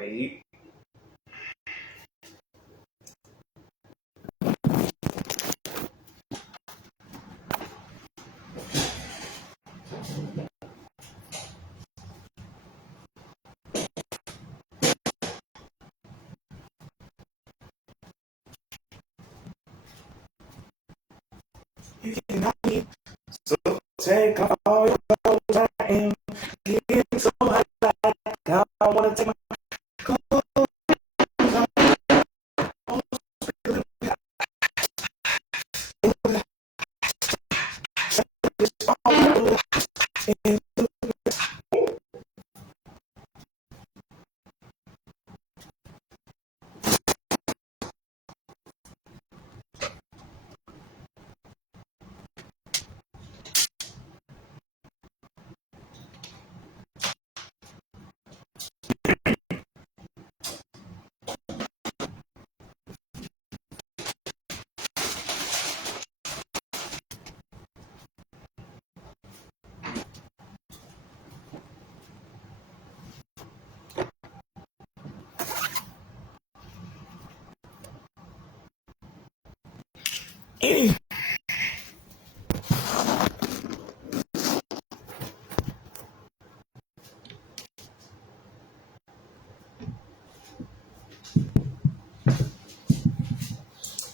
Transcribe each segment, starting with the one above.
Wait. You cannot be so take all your clothes. I am getting so hot. I want to take my clothes off.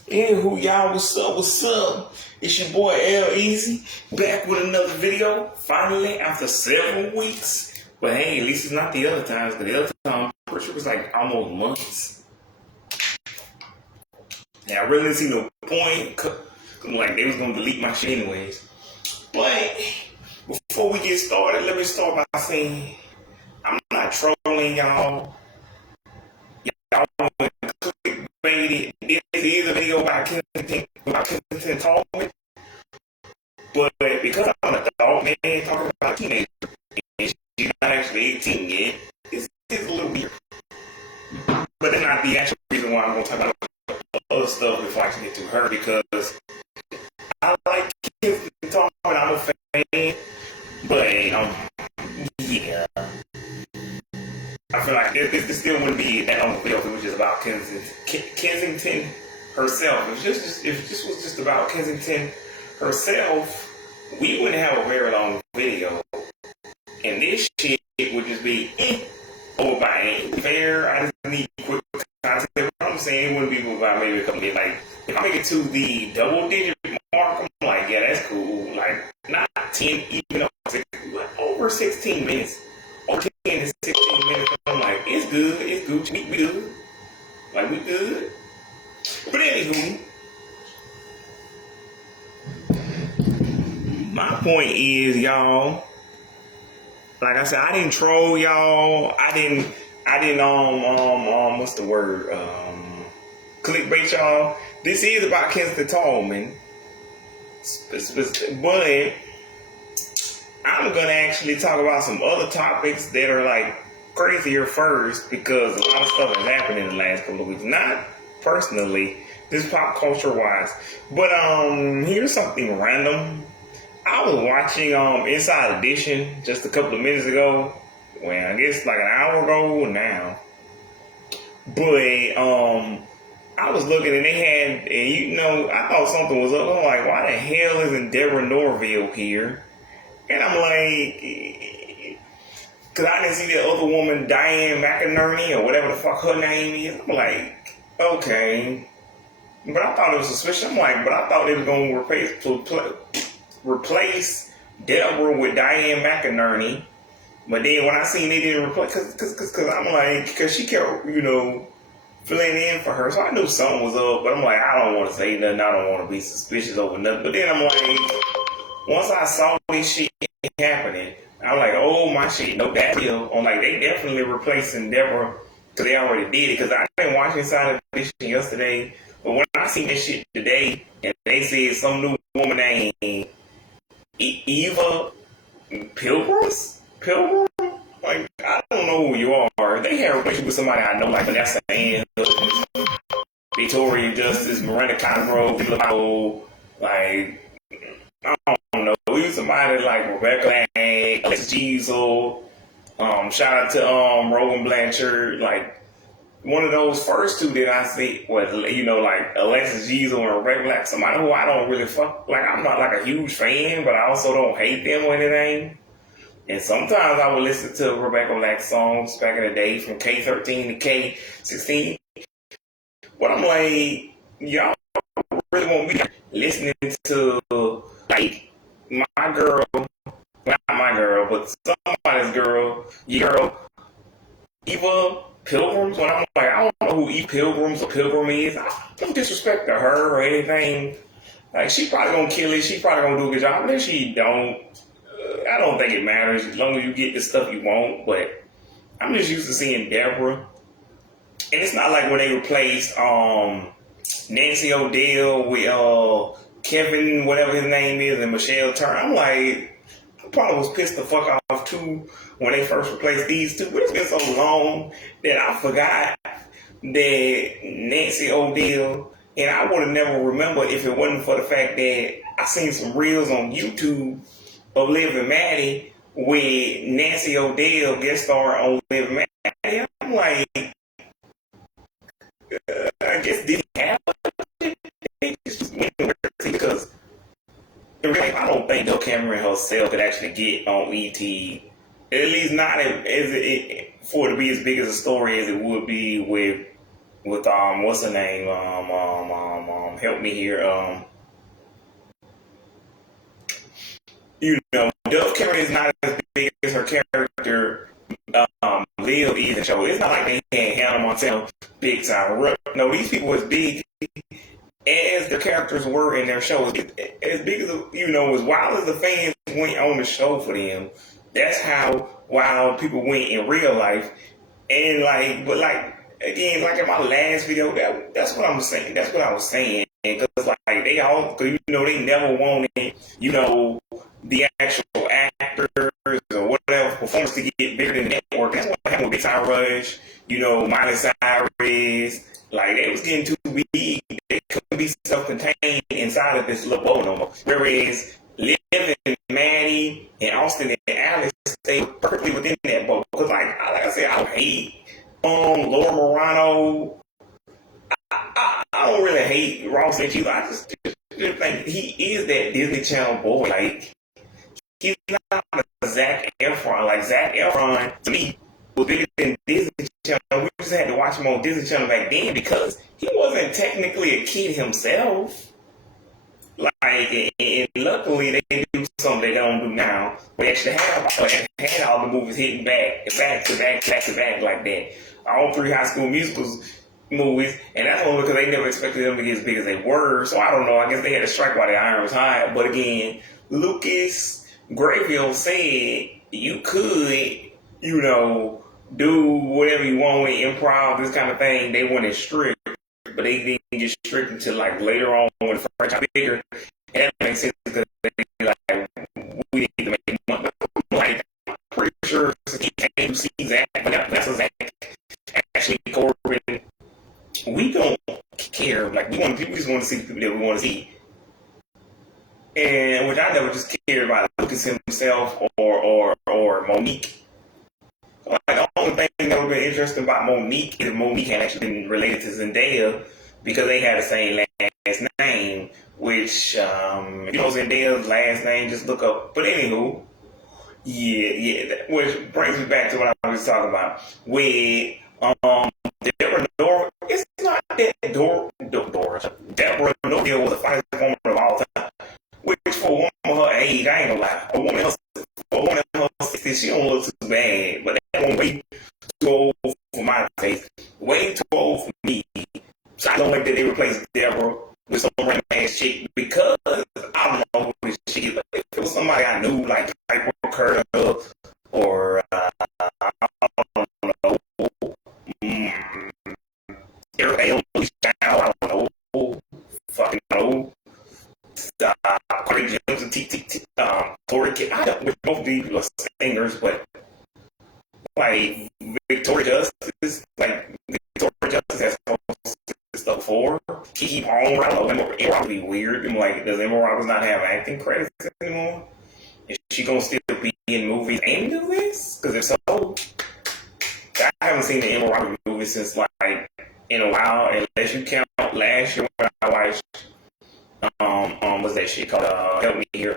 Anywho, y'all, what's up? What's up? It's your boy L Easy back with another video. Finally, after several weeks. But hey, at least it's not the other times. Because the other time, I'm pretty sure it was like almost months. Yeah, I really didn't see no point. Like they was gonna delete my shit anyways. But before we get started, let me start by saying I'm not trolling y'all. Y'all clickbaited. This is a video about Kensington Tallman. But because I'm an adult man talking about a teenager and she's not actually 18 yet, it's a little weird. But that's not the actual reason why I'm going to talk about other stuff before I actually get to her, because I like Kensington Tallman. I'm a fan. But, yeah. I feel like this still wouldn't be that long video if it was just about Kensington herself. If this was just about Kensington herself, we wouldn't have a very long video. And this shit would just be over by ain't fair. I just need quick content. What I'm saying, it wouldn't be about maybe a couple minutes. Like, if I make it to the double digit mark, I'm like, yeah, that's cool. Like, not 10, even over 16 minutes. Over 10 to 16 minutes. I'm like, it's good, it's Gucci, we good. Like, we good. But anywho, my point is, y'all, like I said, I didn't troll y'all. I didn't, what's the word? Clickbait y'all. This is about Kensington Tallman. But I'm gonna actually talk about some other topics that are like crazier first, because a lot of stuff has happened in the last couple of weeks. Not personally, just pop culture wise. But here's something random. I was watching Inside Edition just a couple of minutes ago. Well, I guess like an hour ago now. But I was looking and they had, and I thought something was up. I'm like, why the hell isn't Deborah Norville here? And I'm like, because I didn't see that other woman, Diane McInerney, or whatever the fuck her name is. I'm like, okay. But I thought it was suspicious. I'm like, but I thought they were going to replace Deborah with Diane McInerney. But then when I seen they didn't replace, because I'm like, because she kept, filling in for her. So I knew something was up. But I'm like, I don't want to say nothing. I don't want to be suspicious over nothing. But then I'm like, once I saw this shit happening, I'm like, oh my shit, no, that's real. I'm like, they definitely replacing Deborah, because they already did it. Because I been watching Inside Edition yesterday, but when I seen this shit today, and they said some new woman named Eva Pilgrim? Like, I don't know who you are. They have a relationship with somebody I know, like Vanessa Ann, Victoria Justice, Miranda Cosgrove, like, I don't know. Even somebody like Rebecca Lang, Alex Giesel, Shout out to Rowan Blanchard, like one of those first two that I see was, like Alexis Giesel and Rebecca Black, somebody who I don't really fuck, like I'm not like a huge fan, but I also don't hate them or anything. And sometimes I would listen to Rebecca Black songs back in the day from K13 to K16. But I'm like, y'all really want me listening to like my girl, not my girl, but somebody's girl, your girl, Eva Pilgrims, when I'm like, I don't know who Eva Pilgrims or Pilgrim is. I don't disrespect to her or anything. Like, she probably gonna kill it. She probably gonna do a good job. And if she don't, I don't think it matters as long as you get the stuff you want. But I'm just used to seeing Deborah. And it's not like when they replaced Nancy O'Dell with Kevin, whatever his name is, and Michelle Turner. I'm like, I probably was pissed the fuck off too when they first replaced these two. But it's been so long that I forgot that Nancy O'Dell, and I would have never remembered if it wasn't for the fact that I seen some reels on YouTube of Liv and Maddie with Nancy O'Dell guest star on Liv and Maddie. I'm like, I guess did he have because in real life, I don't think Bill Cameron herself could actually get on ET. At least not for it to be as big as a story as it would be with what's her name? Help me here. Dove Cameron is not as big as her character Liv is in the show. It's not like they had Hannah Montana, Big Time. No, these people as big as their characters were in their shows. As big as as wild as the fans went on the show for them, that's how wild people went in real life. And again, like in my last video, that's what I'm saying. That's what I was saying. Because they all, they never wanted, the actual actors or whatever performance to get bigger than the network. That's what happened with Big Time Rush, Miley Cyrus. Like, they was getting too big. They couldn't be self-contained inside of this little bowl no more. Whereas Liv and Maddie and Austin and Alex stay perfectly within that bowl. Because like I said, I don't hate Laura Morano. I don't really hate Ross and Chief. I just think he is that Disney Channel boy. Like, he's not a Zac Efron. Like, Zac Efron, to me, was bigger than Disney Channel. We just had to watch him on Disney Channel back then because he wasn't technically a kid himself. Like, and luckily they do something they don't do now. We actually had all the movies hitting back to back like that. All three High School Musicals movies, and that's only because they never expected them to get as big as they were. So I don't know. I guess they had to strike while the iron was hot. But again, Lucas Grayfield said you could, do whatever you want with improv, this kind of thing. They wanted strict, but they didn't get strict until like later on when the franchise got bigger. And that makes sense because they like, we need to make money. Like, I'm pretty sure he came to see Zach, but that's a Zach actually Corbin. We don't care. Like, we just want to see the people that we want to see. And which I never just cared about Lucas himself or Monique. Like, the only thing that would have been interesting about Monique is Monique had actually been related to Zendaya because they had the same last name, which, Zendaya's last name, just look up. But anywho, which brings me back to what I was talking about. With, Deborah Nora, it's not that Deborah Nora was the finest woman of all time. Which for a woman of her age, I ain't gonna lie, for a woman of her 60s, she don't look too bad. But that one way too old for my face, way too old for me. So I don't like that they replaced Deborah with some random ass chick because I don't know who this chick is. But if it was somebody I knew, like Piper Curtis or I don't know. I don't know. Fucking know. Corey Jones and Tori Kidd. I don't with both of these people are singers, but like Victoria Justice has stuff for Kiki Palmer. I don't know. Emerald would be weird. I'm like, does Emerald Roberts not have acting credits anymore? Is she gonna still be in movies and do this? Because if so, I haven't seen the Emma Roberts movie since like in a while, unless you count last year when I watched what's that shit called? Help me here.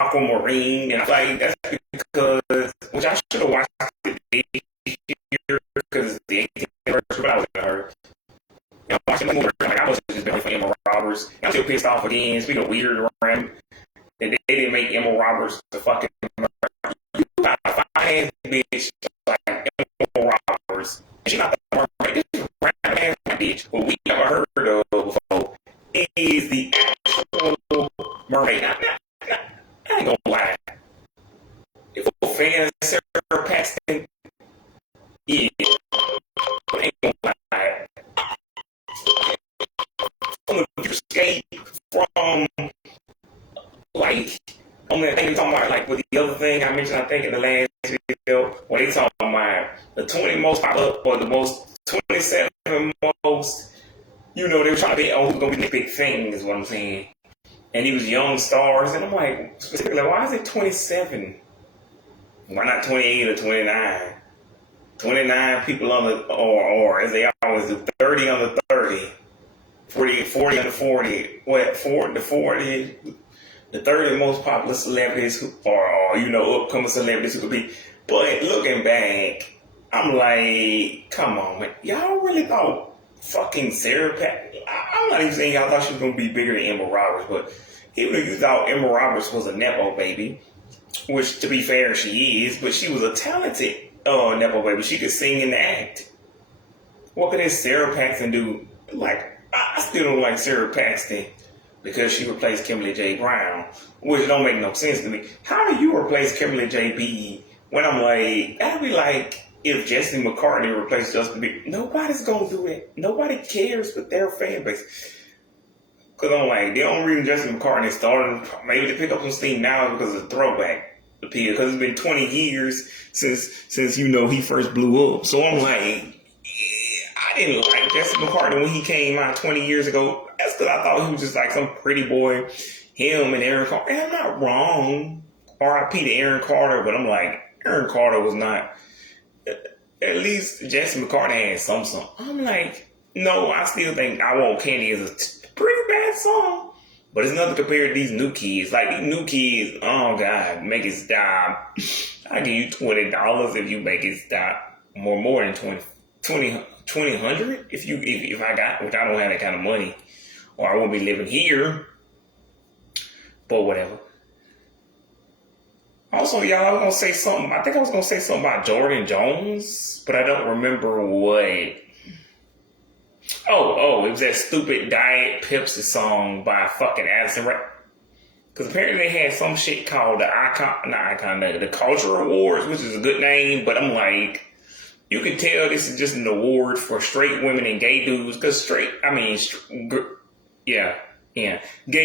Aquamarine, and I'm like that's because which I should have watched it this year because the 18th anniversary, but I was in a hurry. I'm watching the movie like I was just barely for Emma Roberts. I'm still pissed off again. Speaking of weird around, that they didn't make Emma Roberts the fucking you got a fine bitch like Emma Roberts. She's not the mermaid. This is a random ass bitch what we never heard of before. Is the actual mermaid. I ain't gonna lie. If a fan Sarah Paxton, yeah, I ain't gonna lie. From the escape from like on that thing talking about like with the other thing I mentioned I think in the last video where they talking about the 20 most popular or the most 27 most, you know, they were trying to be oh who's gonna be the big thing is what I'm saying. And he was young stars and I'm like specifically like, why is it 27? Why not 28 or 29? 29 people on the or as they always do 30 on the 30. 40 under 40, what, 40 to 40, the 30 most popular celebrities who are, you know, upcoming celebrities who could be. But looking back, I'm like, come on, man. Y'all really thought fucking Sarah Paxton, I'm not even saying y'all thought she was going to be bigger than Emma Roberts, but even if you thought Emma Roberts was a Nepo baby, which to be fair, she is, but she was a talented Nepo baby. She could sing and act. What could this Sarah Paxton do? Like, I still don't like Sarah Paxton because she replaced Kimberly J. Brown, which don't make no sense to me. How do you replace Kimberly J. B. when I'm like, that'd be like if Jesse McCartney replaced Justin Bieber. Nobody's gonna do it. Nobody cares but their fan base. Because I'm like, the only reason Jesse McCartney started maybe to pick up some steam now is because of the throwback appeal. Because it's been 20 years since you know he first blew up. So I'm like, I didn't like Jesse McCartney when he came out 20 years ago. That's because I thought he was just like some pretty boy. Him and Aaron Carter. And I'm not wrong. R.I.P. to Aaron Carter, but I'm like, Aaron Carter was not. At least Jesse McCartney had some song. I'm like, no, I still think I Want Candy is a pretty bad song. But it's nothing compared to these new kids. Like, these new kids, oh, God, make it stop. I give you $20 if you make it stop. More than 2,000 if I got, which I don't have that kind of money, or I won't be living here. But whatever. Also, y'all, I was gonna say something. I think I was gonna say something about Jordan Jones, but I don't remember what. Oh, it was that stupid Diet Pepsi song by fucking Addison Rae. Because apparently they had some shit called the Culture Awards, which is a good name, but I'm like, you can tell this is just an award for straight women and gay dudes. Because gay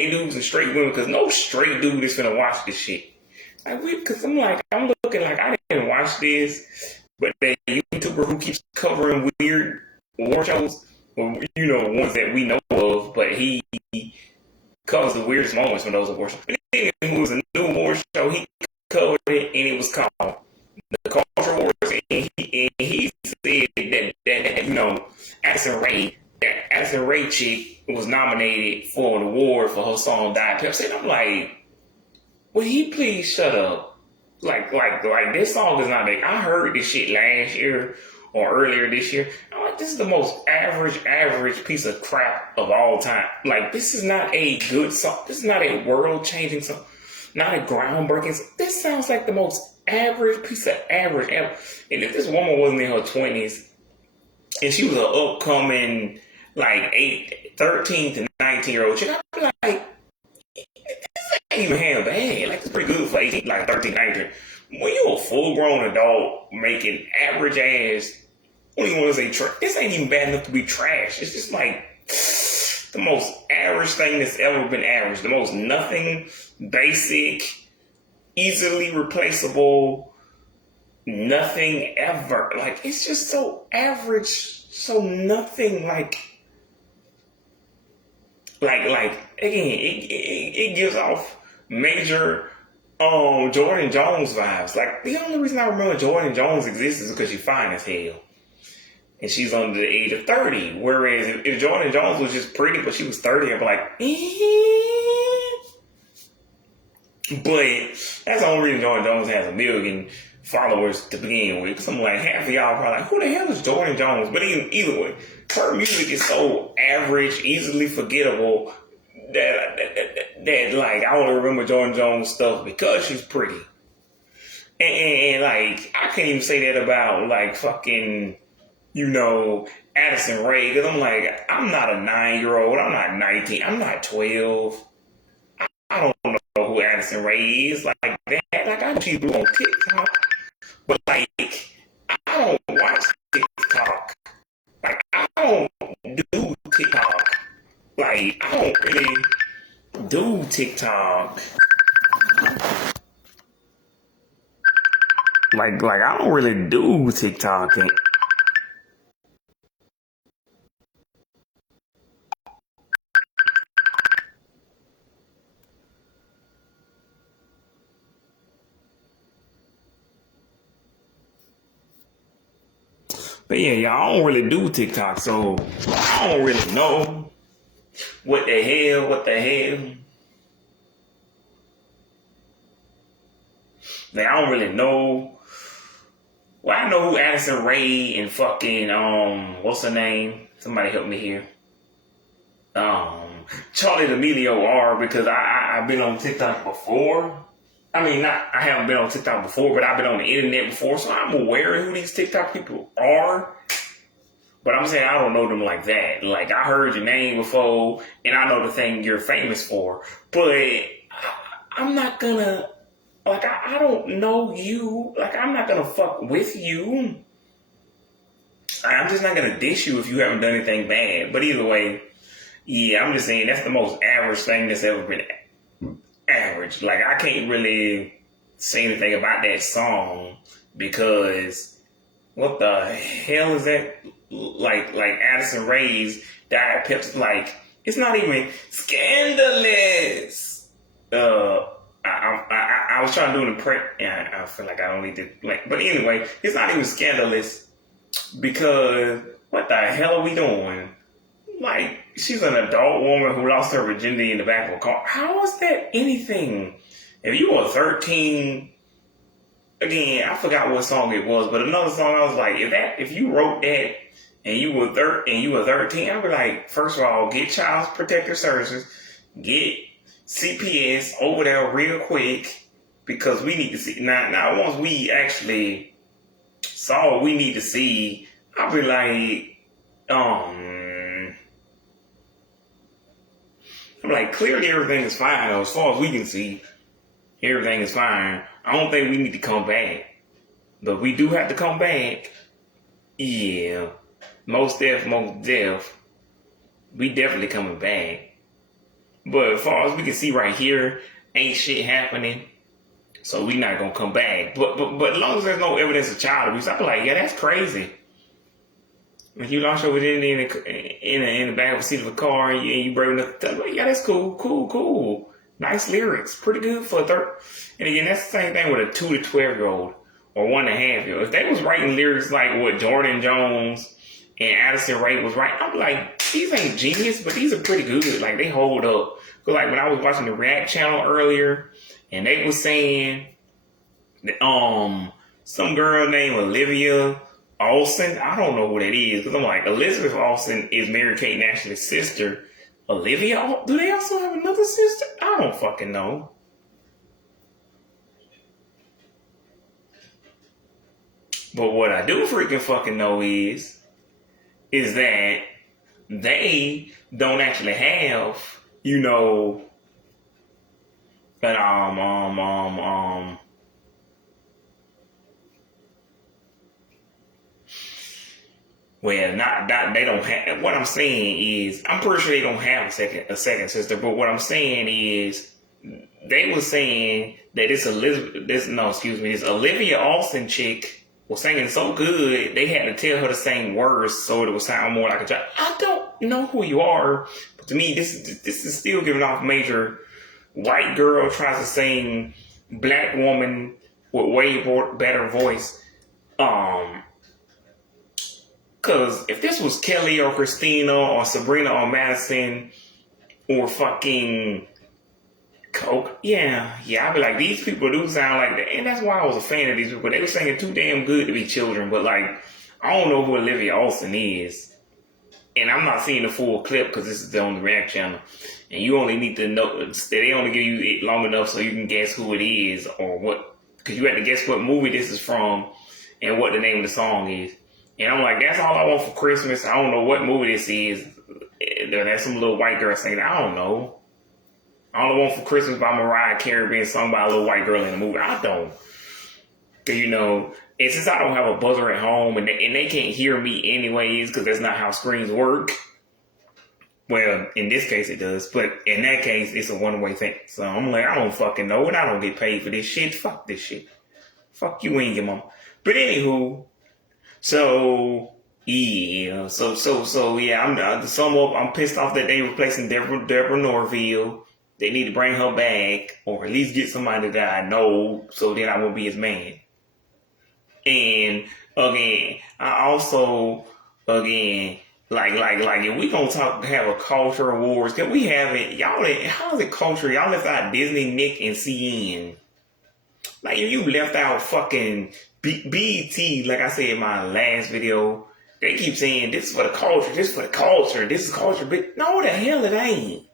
dudes and straight women. Because no straight dude is gonna watch this shit. Because I'm looking like I didn't watch this, but the YouTuber who keeps covering weird award shows, or, you know, ones that we know of, but he covers the weirdest moments from those award shows. And then it was a new award show, he covered it, and it was called the Culture Awards, and he said that you know, Addison Rae chick was nominated for an award for her song Diet Pepsi, and I'm like, will he please shut up? Like this song is not big. I heard this shit last year or earlier this year. I'm like, this is the most average piece of crap of all time. Like, this is not a good song. This is not a world-changing song. Not a groundbreaking song. This sounds like the most average piece of average ever. And if this woman wasn't in her 20s and she was an upcoming, like, 13 to 19-year-old chick, I'd be like, ain't even half bad. Like, it's pretty good for 18, like 13, 19. When you a full-grown adult making average ass, I don't even want to say trash. This ain't even bad enough to be trash. It's just like the most average thing that's ever been average. The most nothing, basic, easily replaceable, nothing ever. Like, it's just so average, so nothing. Like, like again, it gives off major Jordan Jones vibes. Like the only reason I remember Jordan Jones exists is because she's fine as hell. And she's under the age of 30. Whereas if Jordan Jones was just pretty, but she was 30, I'd be like, But that's the only reason Jordan Jones has 1 million followers to begin with. Because I'm like, half of y'all probably like, who the hell is Jordan Jones? But either way, her music is so average, easily forgettable, that like, I only remember Jordan Jones stuff because she's pretty. And like, I can't even say that about like fucking, Addison Rae. Because I'm like, I'm not a 9-year-old. I'm not 19. I'm not 12. I don't know who Addison Rae is like that. Like, I know she's blue on TikTok. But like, I don't watch TikTok. Like, I don't do TikTok. Like, I don't really do TikTok. Like I don't really do TikTok. But yeah, y'all don't really do TikTok, so I don't really know what the hell. Like, I don't really know. Well, I know who Addison Rae and fucking, what's her name? Somebody help me here. Charlie D'Amelio are, because I've been on TikTok before. I mean, I haven't been on TikTok before, but I've been on the internet before, so I'm aware of who these TikTok people are. But I'm saying I don't know them like that. Like, I heard your name before, and I know the thing you're famous for. But I'm not gonna, like, I don't know you. Like, I'm not gonna fuck with you. I'm just not gonna dish you if you haven't done anything bad. But either way, yeah, I'm just saying that's the most average thing that's ever been average. Like, I can't really say anything about that song because what the hell is that? Like Addison Rae's Diet Pepsi. Like, it's not even scandalous. I was trying to do an impression. Yeah, I feel like I don't need to. Like, but anyway, it's not even scandalous because what the hell are we doing? Like, she's an adult woman who lost her virginity in the back of a car. How is that anything? If you were 13, again, I forgot what song it was, but another song I was like, if you wrote that and you were 13, I'd be like, first of all, get Child Protective Services, get CPS over there real quick, because we need to see now once we actually saw what we need to see, I'll be like, I'm like, clearly everything is fine. As far as we can see, everything is fine. I don't think we need to come back. But we do have to come back. Yeah. Most deaf. We definitely coming back. But as far as we can see right here, ain't shit happening. So we not gonna come back. But as long as there's no evidence of child abuse, I be like, yeah, that's crazy. If you lost your virginity in the back of a seat of a car and you brave enough to tell, like, yeah, that's cool. Nice lyrics, pretty good for a third. And again, that's the same thing with a 2 to 12-year-old or 1.5-year-old. If they was writing lyrics like what Jordan Jones and Addison Rae was writing, I'm like, these ain't genius, but these are pretty good. Like, they hold up. Cause like when I was watching the React channel earlier, and they was saying that, some girl named Olivia Olsen, I don't know who that is, because I'm like, Elizabeth Olsen is Mary Kate and Ashley's sister. Olivia, do they also have another sister? I don't fucking know. But what I do freaking fucking know is that they don't actually have, an well, not they don't have. What I'm saying is, I'm pretty sure they don't have a second sister. But what I'm saying is, they were saying that this Olivia Olsen chick was singing so good they had to tell her the same words so it would sound more like a child. I don't know who you are, but To me, this is still giving off major white girl tries to sing black woman with way better voice. Cause if this was Kelly or Christina or Sabrina or Madison or fucking Coke, yeah, I'd be like, these people do sound like that. And that's why I was a fan of these people. They were singing too damn good to be children, but like, I don't know who Olivia Olsen is. And I'm not seeing the full clip because this is on the React channel. And you only need to know, they only give you it long enough so you can guess who it is or what, because you have to guess what movie this is from and what the name of the song is. And I'm like, that's all I want for Christmas. I don't know what movie this is. That's some little white girl singing. I don't know. All I want for Christmas by Mariah Carey being sung by a little white girl in the movie. I don't. You know, and since I don't have a buzzer at home and they can't hear me anyways because that's not how screens work. Well, in this case it does. But in that case, it's a one-way thing. So I'm like, I don't fucking know and I don't get paid for this shit. Fuck this shit. Fuck you and your mom. But anywho, so yeah, so yeah. I'm to sum up. I'm pissed off that they replacing Deborah Norville. They need to bring her back, or at least get somebody that I know, so then I won't be as mad. And again, I also like if we gonna have a culture wars, can we have it? Y'all, how is it culture? Y'all left out Disney, Nick, and CN. Like if you left out fucking BET, like I said in my last video, they keep saying this is for the culture, this is for the culture, this is culture, but no, the hell it ain't.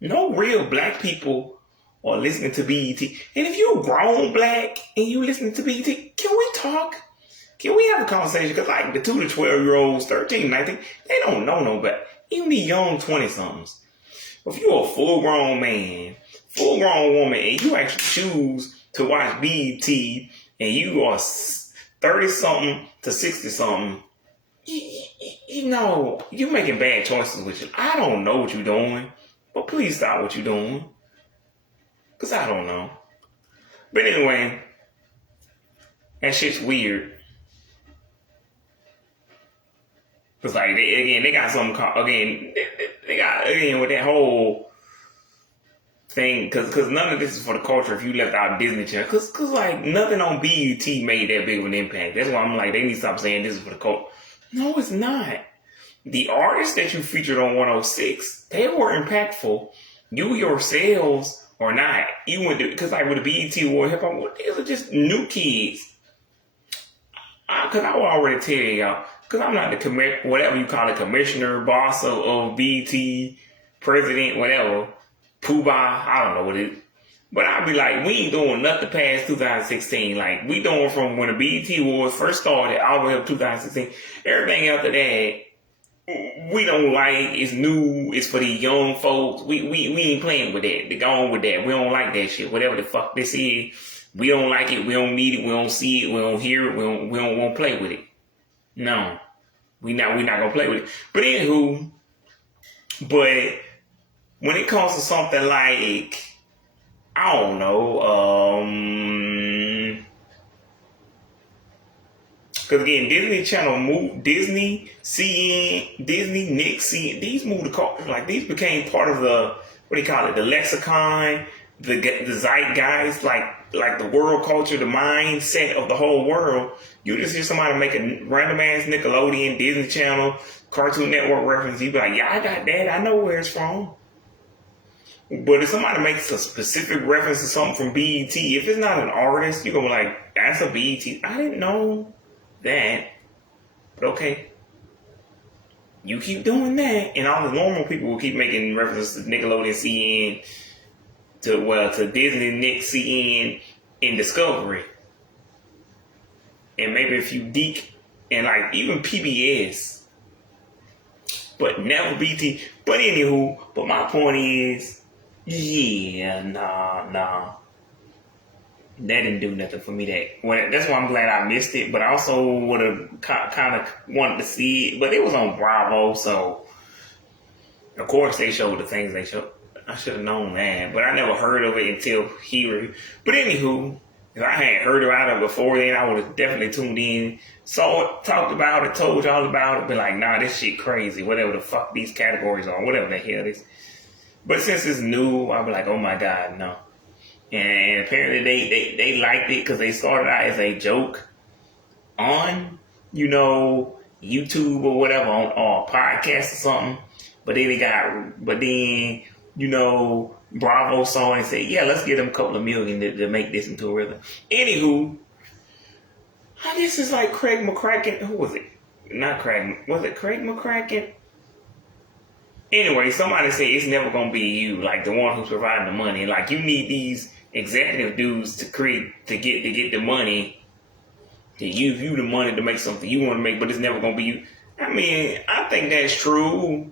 No real black people are listening to BET. And if you're grown black and you listening to BET, can we talk? Can we have a conversation? Because like the 2 to 12-year-olds, 13, 19, they don't know no better. Even the young 20-somethings. If you're a full-grown man, full-grown woman, and you actually choose to watch BET and you are 30-something to 60-something, you know, you're making bad choices with you. I don't know what you're doing. But please stop what you're doing. Because I don't know. But anyway, that shit's weird. Because like, they got something called, they got with that whole thing, because none of this is for the culture if you left out Disney Channel. Because like, nothing on BET made that big of an impact. That's why I'm like, they need to stop saying this is for the culture. No, it's not. The artists that you featured on 106, they were impactful. You yourselves or not. You went to, because like with the BET Award Hip Hop, these are just new kids. Because I will already tell y'all, because I'm not the whatever you call it, commissioner, boss of BET, president, whatever, Pooh Bah, I don't know what it is. But I'd be like, we ain't doing nothing past 2016. Like, we doing from when the BET Awards first started all the way up to 2016. Everything after that, we don't like, it's new, it's for the young folks. We ain't playing with that. They go on with that. We don't like that shit. Whatever the fuck this is, we don't like it, we don't need it, we don't see it, we don't hear it, we don't want to play with it. No. We not gonna play with it. But anywho, but when it comes to something like, I don't know, because again, Disney Channel moved, Disney, CN, Disney, Nick, CN, these moved the culture. Like, these became part of the, what do you call it, the lexicon, the zeitgeist, like the world culture, the mindset of the whole world. You just hear somebody make a random ass Nickelodeon, Disney Channel, Cartoon Network reference, you be like, yeah, I got that, I know where it's from. But if somebody makes a specific reference to something from BET, if it's not an artist, you're going to be like, that's a BET. I didn't know that. But okay. You keep doing that, and all the normal people will keep making references to Nickelodeon, CN, to Disney, Nick, CN, and Discovery. And maybe a few Deke, and like even PBS. But never BT. But anywho, but my point is, yeah, nah. That didn't do nothing for me. That's why I'm glad I missed it. But I also would have kind of wanted to see it. But it was on Bravo, so of course they showed the things they showed. I should have known that, but I never heard of it until here. But anywho, If I hadn't heard about it before then, I would have definitely tuned in, saw it, talked about it, told y'all about it, be like, nah, this shit crazy, whatever the fuck these categories are, whatever the hell this. But since it's new, I'll be like, oh my God, no. And apparently they liked it because they started out as a joke on, YouTube or whatever, on podcast or something. But then Bravo saw it and said, yeah, let's get them a couple of million to make this into a rhythm. Anywho, I guess it's like Craig McCracken. Who was it? Not Craig. Was it Craig McCracken? Anyway, somebody said it's never going to be you, like the one who's providing the money. Like, you need these executive dudes to get the money, to use you the money to make something you want to make, but it's never going to be you. I mean, I think that's true,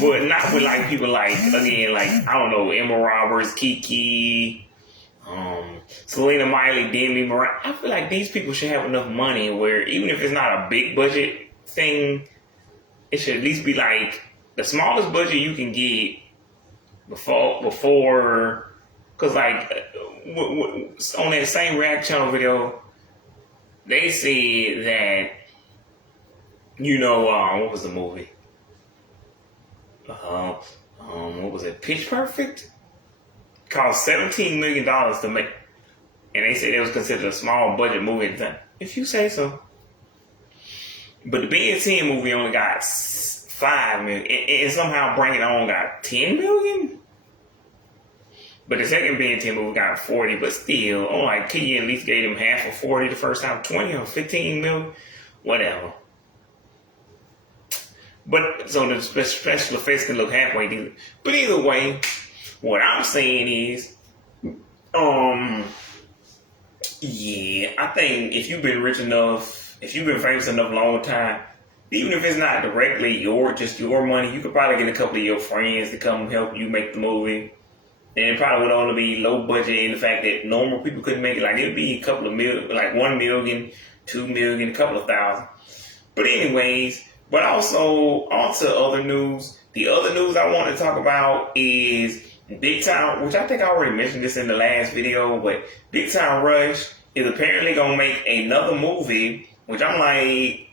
but not with like people like, again, like, I don't know, Emma Roberts, Kiki, Selena Miley, Demi Moran. I feel like these people should have enough money where even if it's not a big budget thing, it should at least be like the smallest budget you can get before, because like on that same React Channel video, they said that, what was the movie? What was it? Pitch Perfect? Cost $17 million to make, and they said it was considered a small budget movie at the time. If you say so. But the Ben 10 movie only got $5 million, and somehow Bring It On got $10 million. But the second Ben 10 movie got 40, but still, like, could you at least gave him half of 40 the first time, 20 or 15 million, whatever. But so the special effects can look halfway decent. But either way, what I'm saying is, yeah, I think if you've been rich enough, if you've been famous enough a long time, even if it's not directly just your money, you could probably get a couple of your friends to come help you make the movie. And it probably would only be low budget in the fact that normal people couldn't make it. Like, it'd be a couple of million, like 1 million, 2 million, a couple of thousand. But anyways, but also onto other news. The other news I want to talk about is Big Time, which I think I already mentioned this in the last video, but Big Time Rush is apparently going to make another movie, which I'm like,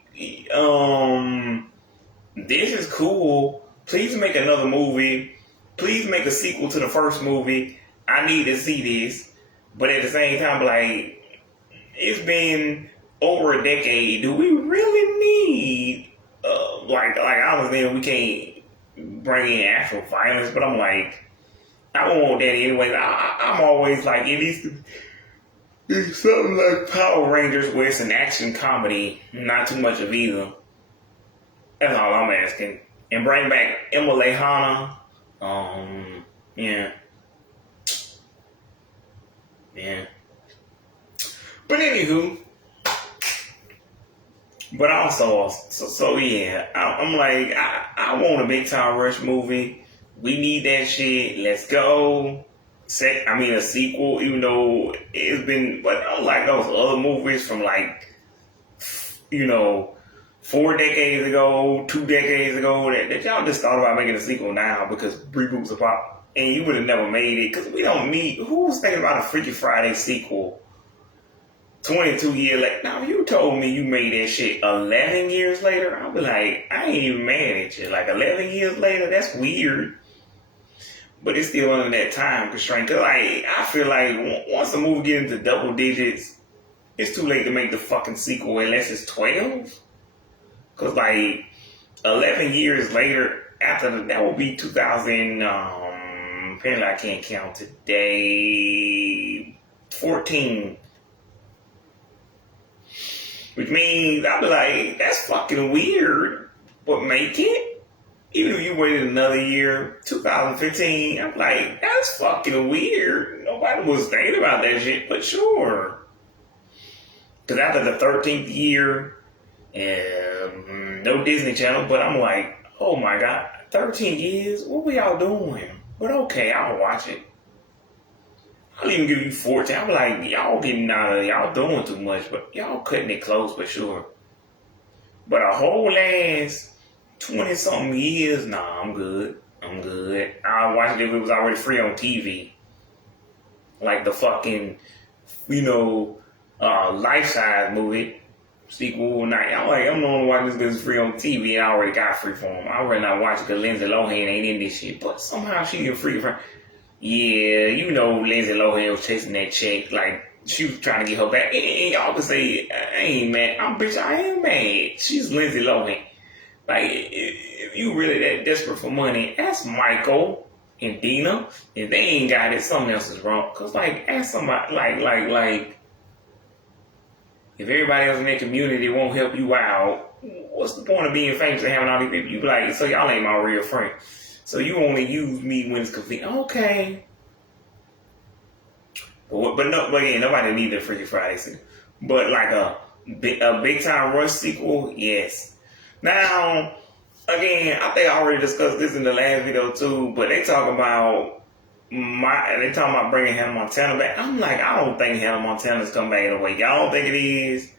this is cool. Please make another movie. Please make a sequel to the first movie. I need to see this. But at the same time, like, it's been over a decade. Do we really need, like I was there, we can't bring in actual violence, but I'm like, I don't want that anyway. I'm always like, it needs to be something like Power Rangers where it's an action comedy, not too much of either. That's all I'm asking. And bring back Emma Lehana. Yeah. But anywho, but also, so yeah, I'm like, I want a Big Time Rush movie. We need that shit. Let's go. A sequel, even though it's been, but unlike those other movies from like, 4 decades ago, 2 decades ago, that y'all just thought about making a sequel now because reboots are pop, and you would have never made it because we don't need. Who's thinking about a Freaky Friday sequel 22 years later? Now, if you told me you made that shit 11 years later, I'd be like, I ain't even mad at you. Like, 11 years later, that's weird. But it's still under that time constraint. Because I feel like once the movie gets into double digits, it's too late to make the fucking sequel unless it's 12. Because, 11 years later, after that will be 2000, apparently I can't count today, 14. Which means, I'll be like, that's fucking weird, but make it. Even if you waited another year, 2015, I'm like, that's fucking weird. Nobody was thinking about that shit, but sure. Because after the 13th year, no Disney Channel, but I'm like, oh my God, 13 years? What were y'all doing? But okay, I'll watch it. I'll even give you 14. I'm like, y'all getting out of, y'all doing too much, but y'all cutting it close for sure. But a whole ass 20-something years, nah, I'm good. I'll watch it if it was already free on TV. Like the fucking life size movie sequel night. I'm the only watching this because it's free on TV and I already got free for him. I already not watch it because Lindsay Lohan ain't in this shit, but somehow she get free from. Yeah, Lindsay Lohan was chasing that chick like she was trying to get her back. And y'all can say I ain't mad. I am mad. She's Lindsay Lohan. Like if you really that desperate for money, ask Michael and Dina. If they ain't got it, something else is wrong. Cause ask somebody like if everybody else in their community won't help you out, what's the point of being famous and having all these people? You be like, so y'all ain't my real friend. So you only use me when it's convenient. Okay. But yeah, nobody needed a Freaky Friday sequel. But like a Big Time Rush sequel, yes. Now, again, I think I already discussed this in the last video too, but they talking about bringing Hannah Montana back. I'm like, I don't think Hannah Montana's come back in a way. Y'all don't think it is?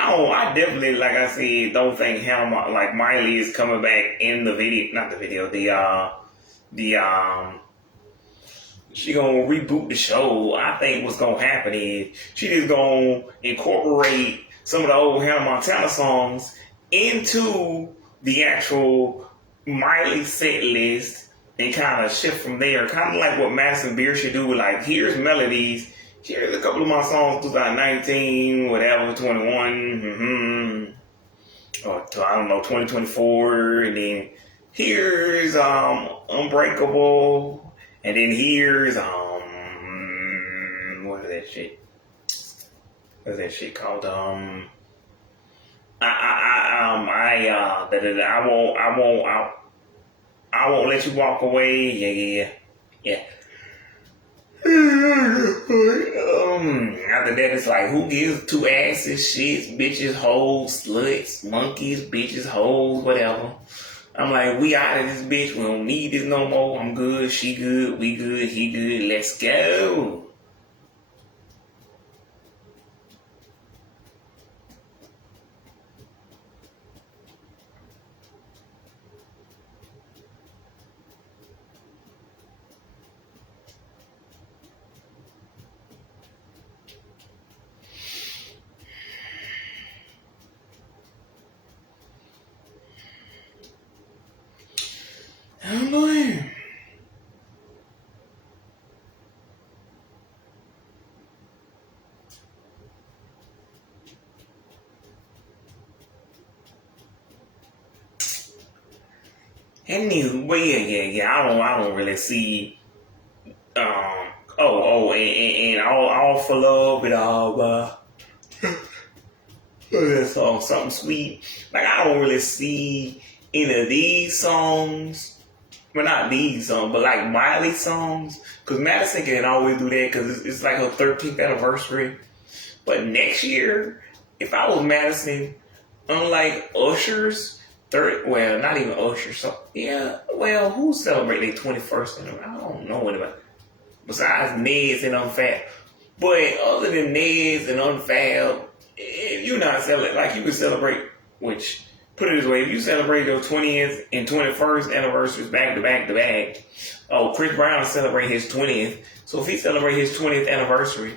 I definitely, like I said, don't think Miley is coming back in the video, not the video, she gonna reboot the show. I think what's gonna happen is she just gonna incorporate some of the old Hannah Montana songs into the actual Miley set list and kind of shift from there. Kind of like what Madison Beer should do with here's melodies. Here's a couple of my songs, 2019, whatever, 21, or I don't know, 2024, and then here's Unbreakable, and then here's what is that shit? What's that shit called? I won't let you walk away. Yeah. After that, it's like, who gives two asses, shits, bitches, hoes, sluts, monkeys, bitches, hoes, whatever. I'm like, we out of this bitch. We don't need this no more. I'm good. She good. We good. He good. Let's go. I'm going. Yeah. I don't really see. And all for love and all. That song, something sweet. Like I don't really see any of these songs. Well, not these songs, but like Miley songs. Because Madison can always do that because it's like her 13th anniversary. But next year, if I was Madison, unlike Usher's not even Usher. So yeah, well, who's celebrating their 21st? I don't know anybody besides Neds and Unfab. But other than Neds and Unfab, if you're not celebrating, like you can celebrate, which put it this way, if you celebrate your 20th and 21st anniversaries back to back to back, Chris Brown is celebrating his 20th. So if he celebrates his 20th anniversary,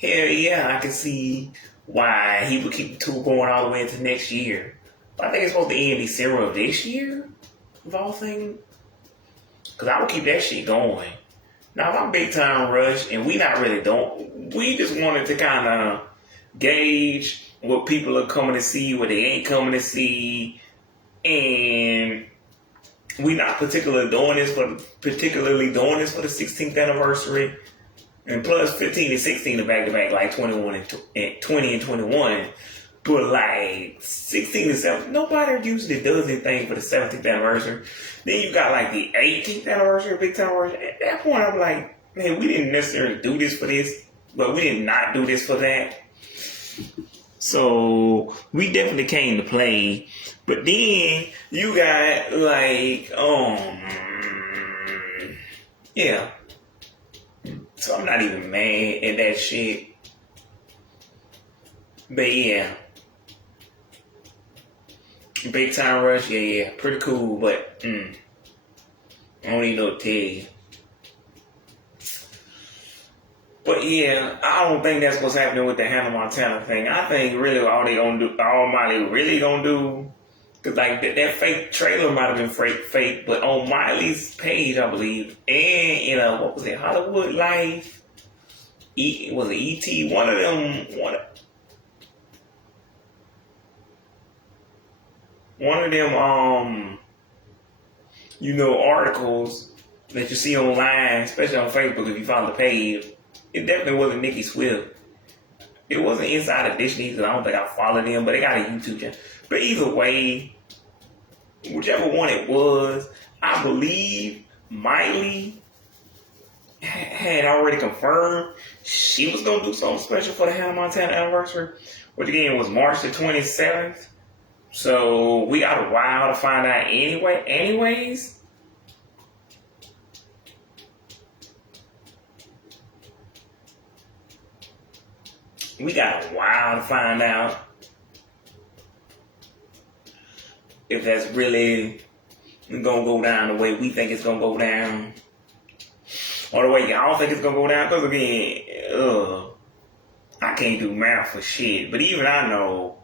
hell yeah, I can see why he would keep the tour going all the way into next year. But I think it's supposed to end December of this year, of all things. Because I would keep that shit going. Now, if I'm Big Time Rush and we just wanted to kind of gauge what people are coming to see, what they ain't coming to see, and we not particularly doing this for the 16th anniversary, and plus 15 and 16 are back to back, like 21 and 20 and 21. But like 16 and 17, nobody usually does anything for the 17th anniversary. Then you got like the 18th anniversary of Big Time Rush. At that point, I'm like, man, we didn't necessarily do this for this, but we did not do this for that. So we definitely came to play. But then you got like, yeah. So I'm not even mad at that shit. But yeah. Big Time Rush, yeah, pretty cool, but I don't even know what to tell you. But yeah, I don't think that's what's happening with the Hannah Montana thing. I think really all Miley really gonna do, cause like that fake trailer might have been fake, but on Miley's page, I believe, and what was it, Hollywood Life, was it ET? One of them, articles that you see online, especially on Facebook if you follow the page. It definitely wasn't Nicki Swift. It wasn't Inside Edition either. I don't think I followed them, but they got a YouTube channel. But either way, whichever one it was, I believe Miley had already confirmed she was going to do something special for the Hannah Montana anniversary, which again was March the 27th. So we got a while to find out anyways. We got a while to find out if that's really gonna go down the way we think it's gonna go down, or the way y'all think it's gonna go down. Because again, I can't do math for shit. But even I know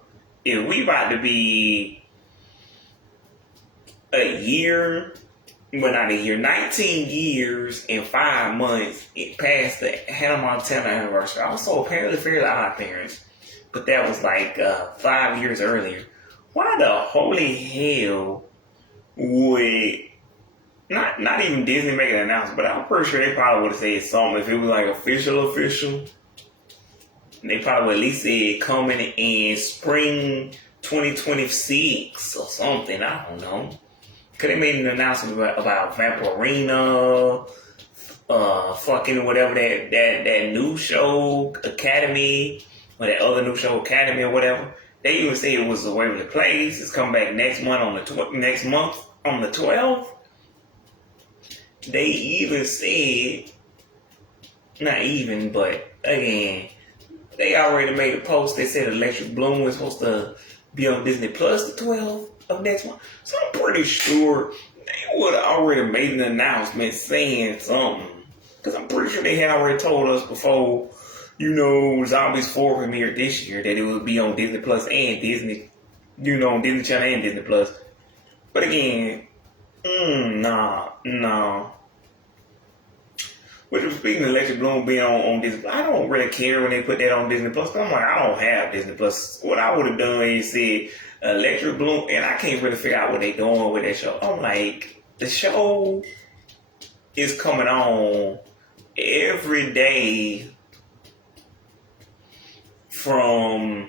if we about to be a year, well not a year, 19 years and 5 months past the Hannah Montana anniversary. Also, apparently Fairly Odd Parents, but that was like 5 years earlier. Why the holy hell would not even Disney make an announcement? But I'm pretty sure they probably would have said something if it was like official. They probably would at least say coming in spring 2026 or something. I don't know. Cause they made an announcement about Vampirina, fucking whatever that new show Academy, or that other new show Academy or whatever. They even say it was a Waverly Place. It's coming back next month on the 12th. They even said, not even, but again, they already made a post. They said Electric Bloom was supposed to be on Disney Plus the 12th of next month. So I'm pretty sure they would have already made an announcement saying something. Because I'm pretty sure they had already told us before, Zombies 4 premiered this year that it would be on Disney Plus and Disney, on Disney Channel and Disney Plus. But again, no. Which was speaking of Electric Bloom being on Disney, I don't really care when they put that on Disney Plus. I'm like, I don't have Disney Plus. What I would have done is said Electric Bloom, and I can't really figure out what they're doing with that show. I'm like, the show is coming on every day from,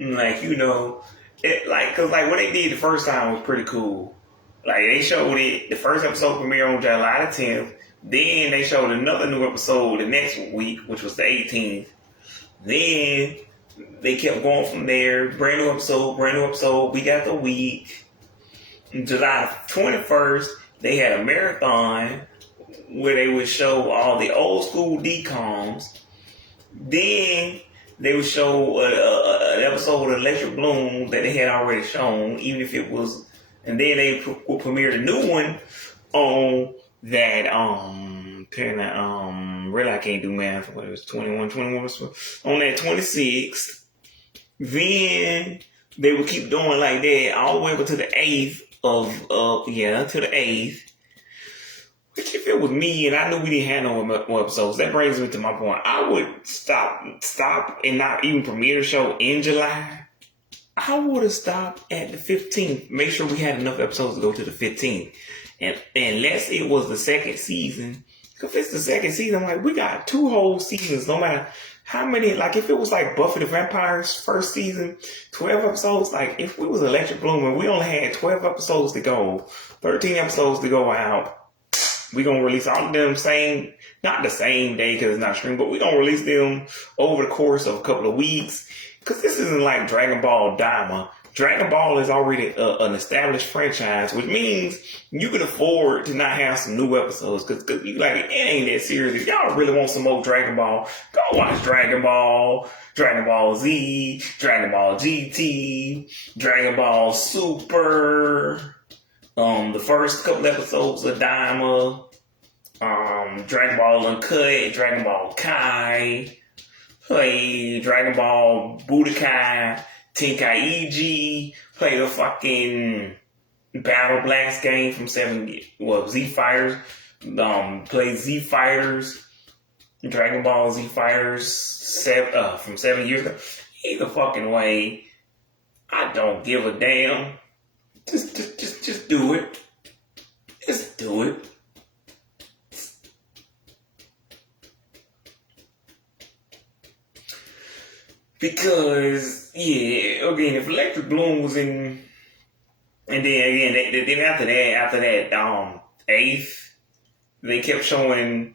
cause what they did the first time was pretty cool. Like, they showed it, the first episode premiered on July the 10th. Then they showed another new episode the next week, which was the 18th. Then they kept going from there. Brand new episode. We got the week. July 21st, they had a marathon where they would show all the old school DComs. Then they would show an episode of Electric Bloom that they had already shown, even if it was. And then they would premiere the new one on that really I can't do math. What it was 21 on that 26th. Then they would keep doing like that all the way up to the 8th to the 8th. Which if it was me and I knew we didn't have no more episodes, that brings me to my point. I would stop and not even premiere the show in July. I would have stopped at the 15th. Make sure we had enough episodes to go to the 15th. And unless it was the second season, if it's the second season, like, we got 2 whole seasons, no matter how many, like, if it was like Buffy the Vampire's first season, 12 episodes, like, if we was Electric Bloom and we only had 12 episodes to go, 13 episodes to go out, we gonna release all of them not the same day because it's not streamed, but we gonna release them over the course of a couple of weeks, because this isn't like Dragon Ball Daima. Dragon Ball is already an established franchise, which means you can afford to not have some new episodes, because you like, it ain't that serious. If y'all really want some more Dragon Ball, go watch Dragon Ball, Dragon Ball Z, Dragon Ball GT, Dragon Ball Super, the first couple episodes of Daima, Dragon Ball Uncut, Dragon Ball Kai, play Dragon Ball Budokai, Tenkaichi, play the fucking Battle Blast game from Z Fighters, play Z Fighters, Dragon Ball Z Fighters from 7 years ago. Either fucking way, I don't give a damn. Just do it. Just do it. Because, yeah, again, if Electric Bloom was in, and then again, then after that, eighth, they kept showing,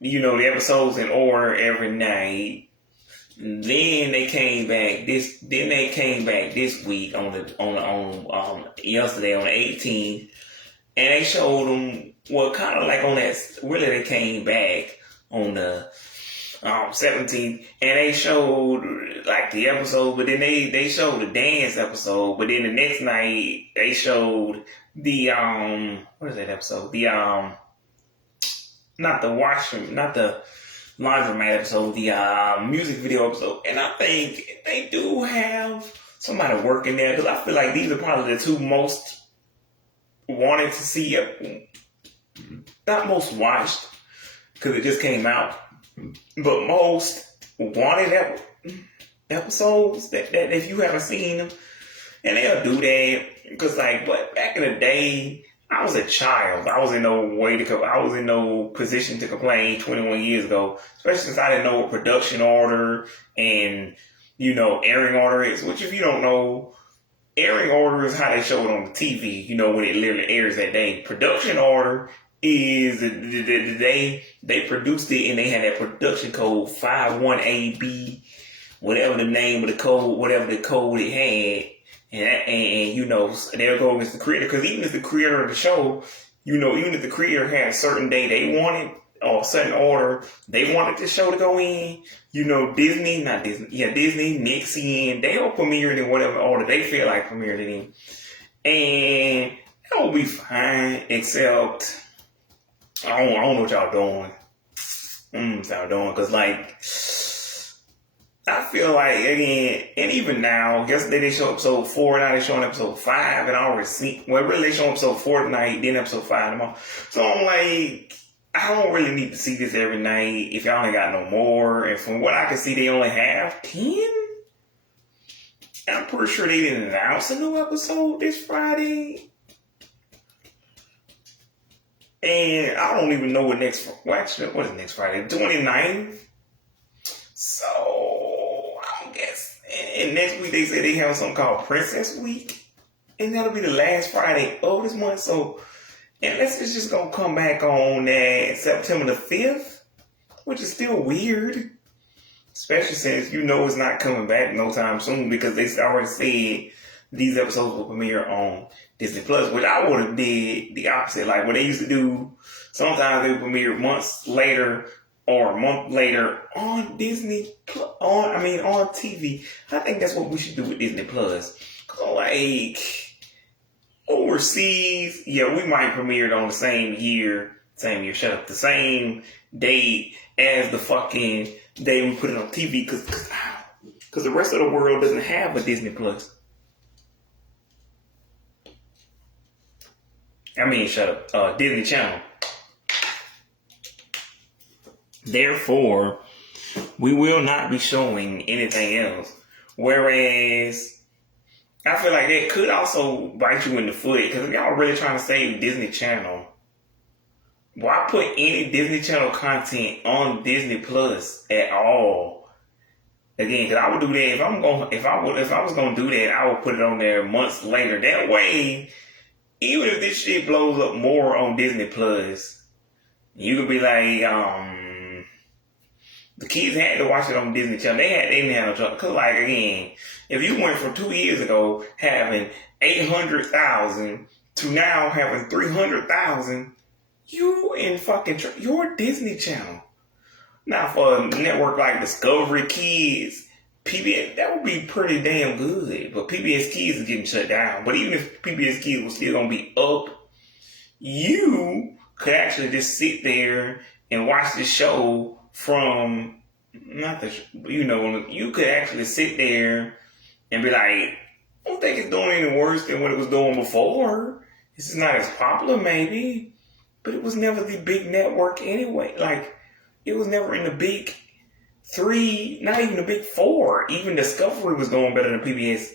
the episodes in order every night. Then they came back this week yesterday on the 18th, and they showed them kind of like on that. Really, they came back on the 17th, and they showed like the episode, but then they showed the dance episode, but then the next night they showed the what is that episode? The not the washroom, not the laundromat episode, the music video episode. And I think they do have somebody working there, because I feel like these are probably the two most wanted to see, not most watched, because it just came out, but most wanted episodes that if you haven't seen them, and they'll do that, because but back in the day, I was a child. I was in no position to complain 21 years ago, especially since I didn't know what production order and, airing order is, which if you don't know, airing order is how they show it on the TV, when it literally airs that day. Production order is the day they produced it, and they had that production code 51AB, whatever the name of the code, whatever the code it had. And they'll go against the creator, because even if the creator of the show, even if the creator had a certain day they wanted, or a certain order they wanted the show to go in, Disney, mix in, they'll premiere it in whatever order they feel like premiering it in. And that will be fine, except, I don't know what y'all doing. Because I feel like, again, and even now, yesterday they showed episode 4, now they're showing episode 5, and I already see, really they show episode 4 tonight, then episode 5 tomorrow. So I'm like, I don't really need to see this every night if y'all ain't got no more. And from what I can see, they only have 10. I'm pretty sure they didn't announce a new episode this Friday. And I don't even know what what is next Friday? 29th? So, and next week they said they have something called Princess Week, and that'll be the last Friday of this month. So, unless it's just gonna come back on that September the 5th, which is still weird, especially since it's not coming back no time soon, because they already said these episodes will premiere on Disney Plus, which I would have did the opposite, like what they used to do. Sometimes they would premiere months later or a month later on Disney, on TV. I think that's what we should do with Disney Plus. Overseas, we might premiere it on the same date as the fucking day we put it on TV, because the rest of the world doesn't have a Disney Plus. Disney Channel. Therefore, we will not be showing anything else. Whereas, I feel like that could also bite you in the foot, because if y'all really trying to save Disney Channel, why put any Disney Channel content on Disney Plus at all? Again, because I would do that if I was gonna do that, I would put it on there months later. That way, even if this shit blows up more on Disney Plus, you could be like, the kids had to watch it on Disney Channel. They didn't have no trouble. Because, again, if you went from 2 years ago having 800,000 to now having 300,000, you in fucking your Disney Channel. Now, for a network like Discovery Kids, PBS, that would be pretty damn good. But PBS Kids is getting shut down. But even if PBS Kids was still going to be up, you could actually just sit there and watch the show from, not the, you could actually sit there and be like, I don't think it's doing any worse than what it was doing before. It's just not as popular, maybe. But it was never the big network anyway. Like, it was never in the big three, not even the big four. Even Discovery was going better than PBS.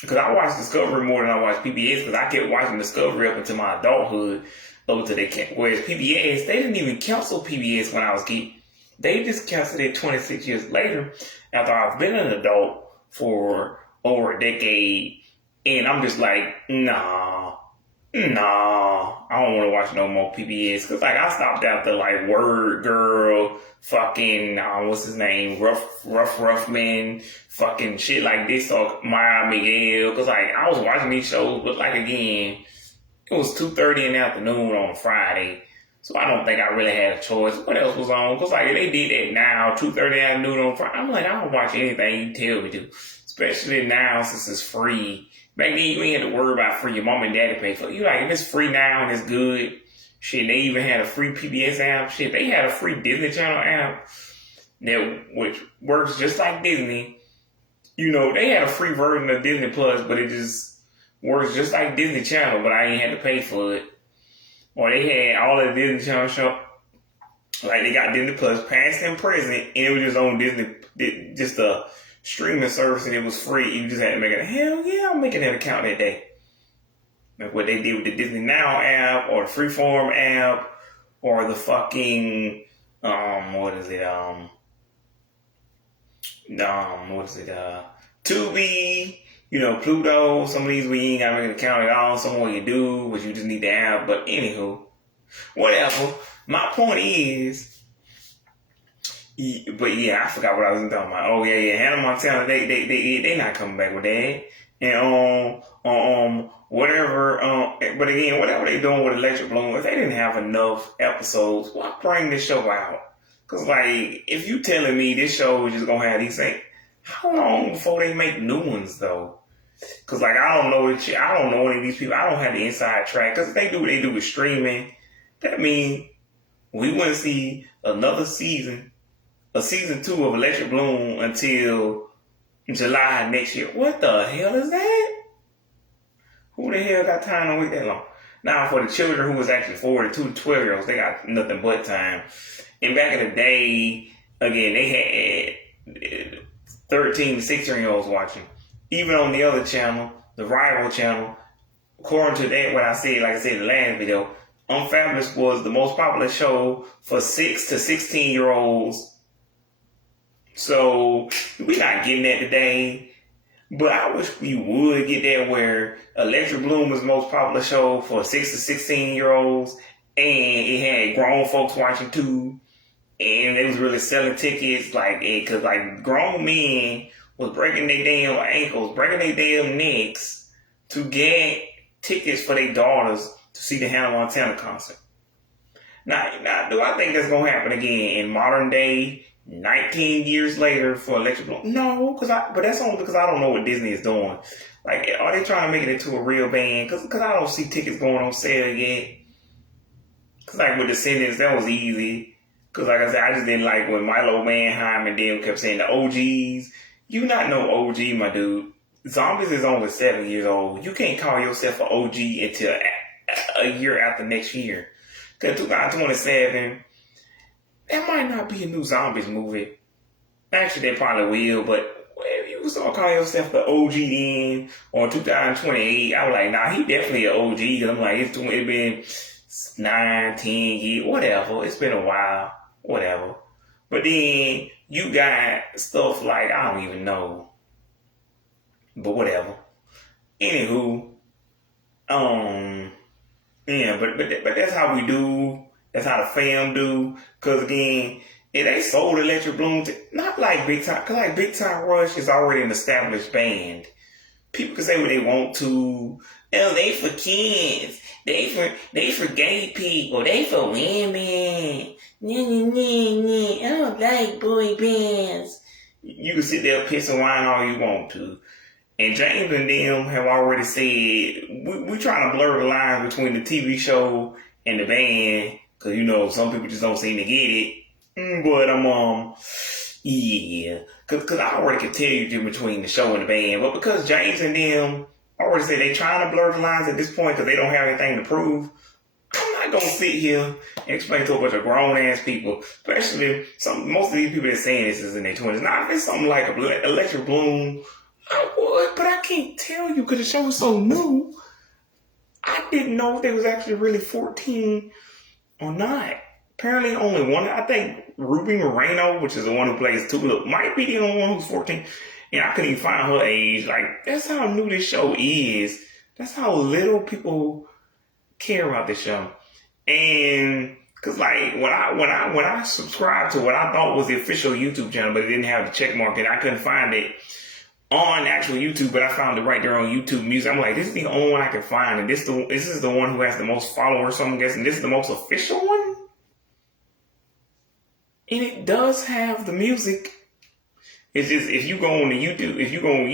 Because I watched Discovery more than I watched PBS, because I kept watching Discovery up until my adulthood. Whereas PBS, they didn't even cancel PBS when I was a kid. They just canceled it 26 years later after I've been an adult for over a decade. And I'm just like, nah, I don't want to watch no more PBS. Because, like, I stopped after, like, Word Girl, fucking, what's his name, Ruffman, fucking shit like this, or Maya Miguel. Because, like, I was watching these shows, but, like, again, it was 2:30 in the afternoon on Friday. So I don't think I really had a choice. What else was on? Because, like, they did that now, 2:30 in the afternoon on Friday. I'm like, I don't watch anything you tell me to. Especially now since it's free. Back then, you ain't had to worry about free. Your mom and daddy pay for it. You like, if it's free now and it's good, shit, they even had a free PBS app. Shit, they had a free Disney Channel app which works just like Disney. They had a free version of Disney Plus, but it just works just like Disney Channel, but I ain't had to pay for it. Or they had all the Disney Channel show. Like, they got Disney Plus, past and present, and it was just on Disney, just a streaming service, and it was free. You just had to make it. Hell yeah, I'm making that account that day. Like what they did with the Disney Now app, or the Freeform app, or the fucking Tubi, Pluto. Some of these we ain't gotta make an account at all. Some more you do, which you just need the app. But anywho, whatever. My point is. But yeah, I forgot what I was talking about. Oh yeah, Hannah Montana, they not coming back with that. And whatever. But again, whatever they doing with Electric Bloom, if they didn't have enough episodes, why bring this show out? Because like, if you telling me this show is just gonna have these things, how long before they make new ones though? Because like, I don't know any of these people. I don't have the inside track. Because if they do what they do with streaming, that means we wouldn't see another season. A season 2 of Electric Bloom until July next year. What the hell is that? Who the hell got time to wait that long? Now, for the children who was actually 4 to 12-year-olds, they got nothing but time. And back in the day, again, they had 13 to 16-year-olds watching. Even on the other channel, the rival channel, according to that, what I said, like I said in the last video, Unfabulous was the most popular show for 6 to 16-year-olds. So, we're not getting that today, but I wish we would get that where Electric Bloom was the most popular show for 6 to 16-year-olds, and it had grown folks watching too, and it was really selling tickets, like, because like grown men was breaking their damn ankles, breaking their damn necks to get tickets for their daughters to see the Hannah Montana concert. Now, do I think that's going to happen again in modern day, 19 years later for Electric Bloom? No, but that's only because I don't know what Disney is doing. Like, are they trying to make it into a real band? Because I don't see tickets going on sale yet. Because, like, with Descendants, that was easy. Because, like I said, I just didn't like when Milo Manheim and them kept saying the OGs. You not no OG, my dude. Zombies is only 7 years old. You can't call yourself an OG until a year after next year. Because 2027... there might not be a new Zombies movie. Actually, they probably will, but if you start calling yourself the OG then, or 2028, I was like, nah, he definitely an OG. Because I'm like, it's been 9, 10 years, whatever. It's been a while, whatever. But then, you got stuff like, I don't even know. But whatever. Anywho, yeah, but that's how we do. That's how the fam do. Because again, they sold Electric Bloom to, not like Big Time, because like Big Time Rush is already an established band. People can say what they want to. Oh, they for kids. They for gay people. They for women. I don't like boy bands. You can sit there piss and whine all you want to. And James and them have already said, we trying to blur the lines between the TV show and the band, because you know some people just don't seem to get it. But yeah, because I already can tell you the difference between the show and the band, but because James and them already said they trying to blur the lines at this point because they don't have anything to prove. I'm not gonna sit here and explain to a bunch of grown ass people, especially most of these people that saying this is in their 20s. Now, if it's something like Electric Bloom, I would, but I can't tell you because the show is so new. I didn't know if they was actually really 14 or not. Apparently, only one. I think Ruby Moreno, which is the one who plays Tulip, might be the only one who's 14. And I couldn't even find her age. Like, that's how new this show is. That's how little people care about this show. And because like when I subscribed to what I thought was the official YouTube channel, but it didn't have the check mark, and I couldn't find it on actual YouTube, but I found it right there on YouTube Music. I'm like, this is the only one I can find, and this is the one who has the most followers. So I'm guessing this is the most official one. And it does have the music. It's just if you go on YouTube and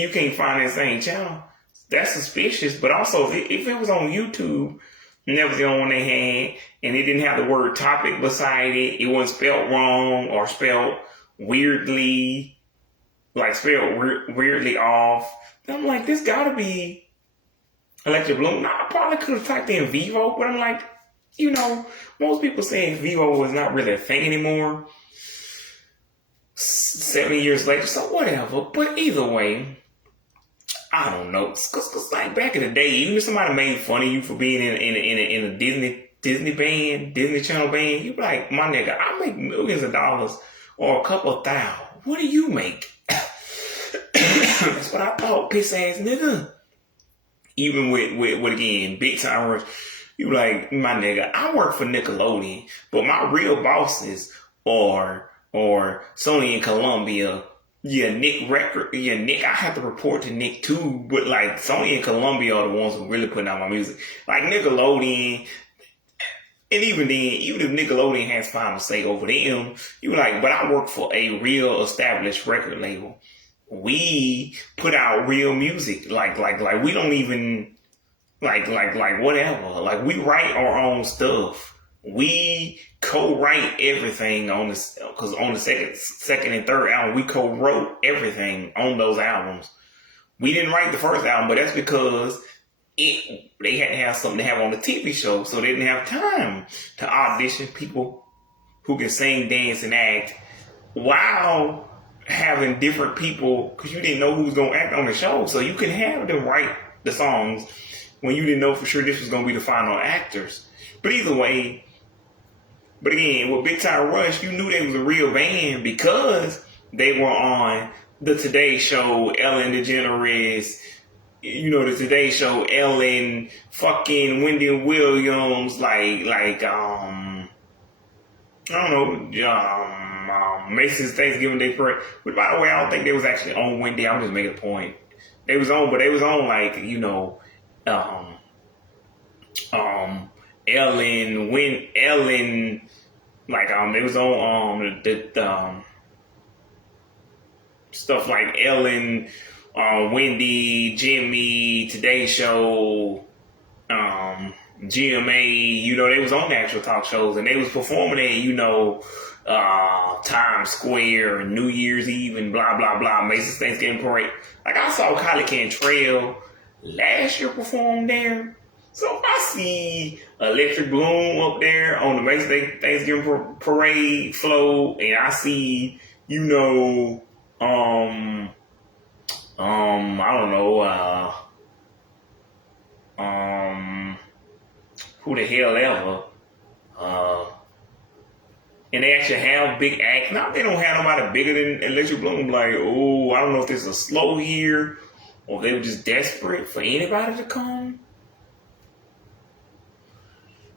you can't find that same channel, that's suspicious. But also if it was on YouTube and that was the only one they had, and it didn't have the word topic beside it, it wasn't spelled wrong or spelled weirdly, like spelled weirdly off, then I'm like, this gotta be Electric Bloom. Now, I probably could have typed in Vivo, but I'm like, you know, most people saying Vivo is not really a thing anymore 7 years later, so whatever. But either way, I don't know. Cause like back in the day, even if somebody made fun of you for being in a Disney Channel band, you be like, my nigga, I make millions of dollars or a couple of thousand. What do you make? That's what I thought, piss ass nigga. Even with again, Big Time Rush, you be like, my nigga, I work for Nickelodeon, but my real bosses are Sony and Columbia. Yeah, Nick, I have to report to Nick too, but like Sony and Columbia are the ones who really putting out my music. Like Nickelodeon, and even then, even if Nickelodeon has final say over them, you like, but I work for a real established record label. We put out real music. Like we don't even like whatever. Like we write our own stuff. We co-write everything on this, because on the second and third album, we co-wrote everything on those albums. We didn't write the first album, but that's because they had to have something to have on the TV show, so they didn't have time to audition people who can sing, dance, and act while having different people, because you didn't know who was going to act on the show, so you can have them write the songs when you didn't know for sure this was going to be the final actors. But either way, but again, with Big Time Rush, you knew they was a real band because they were on the Today Show, Ellen DeGeneres, you know, the Today Show, Ellen, fucking Wendy Williams, I don't know, Macy's Thanksgiving Day Parade. But by the way, I don't think they was actually on Wendy. I'm just making a point. They was on, but they was on like, you know, Ellen, like they was on the stuff like Ellen, Wendy, Jimmy, Today Show, GMA. You know, they was on the actual talk shows, and they was performing at, you know, Times Square, New Year's Eve, and blah blah blah, Macy's Thanksgiving Parade. Like I saw Kylie Cantrell last year perform there. So if I see Electric Bloom up there on the Macy's Thanksgiving Parade float, and I see, you know, I don't know, who the hell ever, and they actually have big acts. Now they don't have nobody bigger than Electric Bloom. Like, oh, I don't know if this is a slow year or they were just desperate for anybody to come.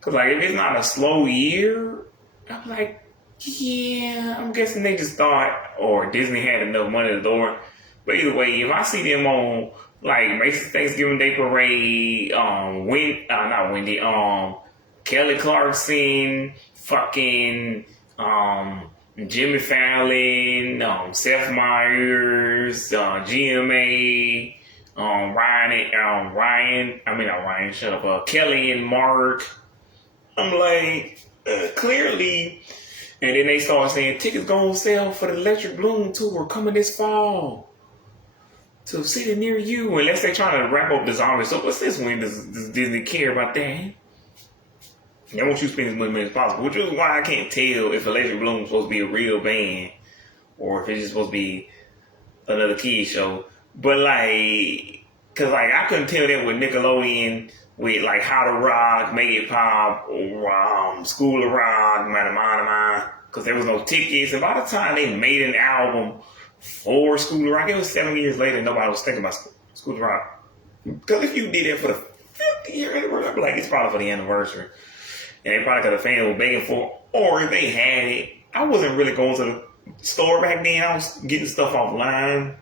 Cause like if it's not a slow year, I'm like, yeah, I'm guessing they just thought, or Disney had enough money to door. But either way, if I see them on like Macy's Thanksgiving Day Parade, not Wendy, Kelly Clarkson, fucking Jimmy Fallon, Seth Meyers, GMA, Kelly and Mark. I'm like, clearly. And then they start saying tickets gonna sell for the Electric Bloom tour coming this fall to a city near you. Unless they're trying to wrap up the zombie. So what's this when does Disney care about that? They want you to spend as much money as possible, which is why I can't tell if Electric Bloom is supposed to be a real band or if it's just supposed to be another kid show. But like, cause like I couldn't tell that with Nickelodeon with like How to Rock, Make It Pop, or School of Rock, Mine, cause there was no tickets. And by the time they made an album for School of Rock, it was 7 years later. Nobody was thinking about School of Rock. Cause if you did that for the 50th year anniversary, I'd be like, it's probably for the anniversary. And they probably got a fan was begging for, or if they had it, I wasn't really going to the store back then. I was getting stuff offline.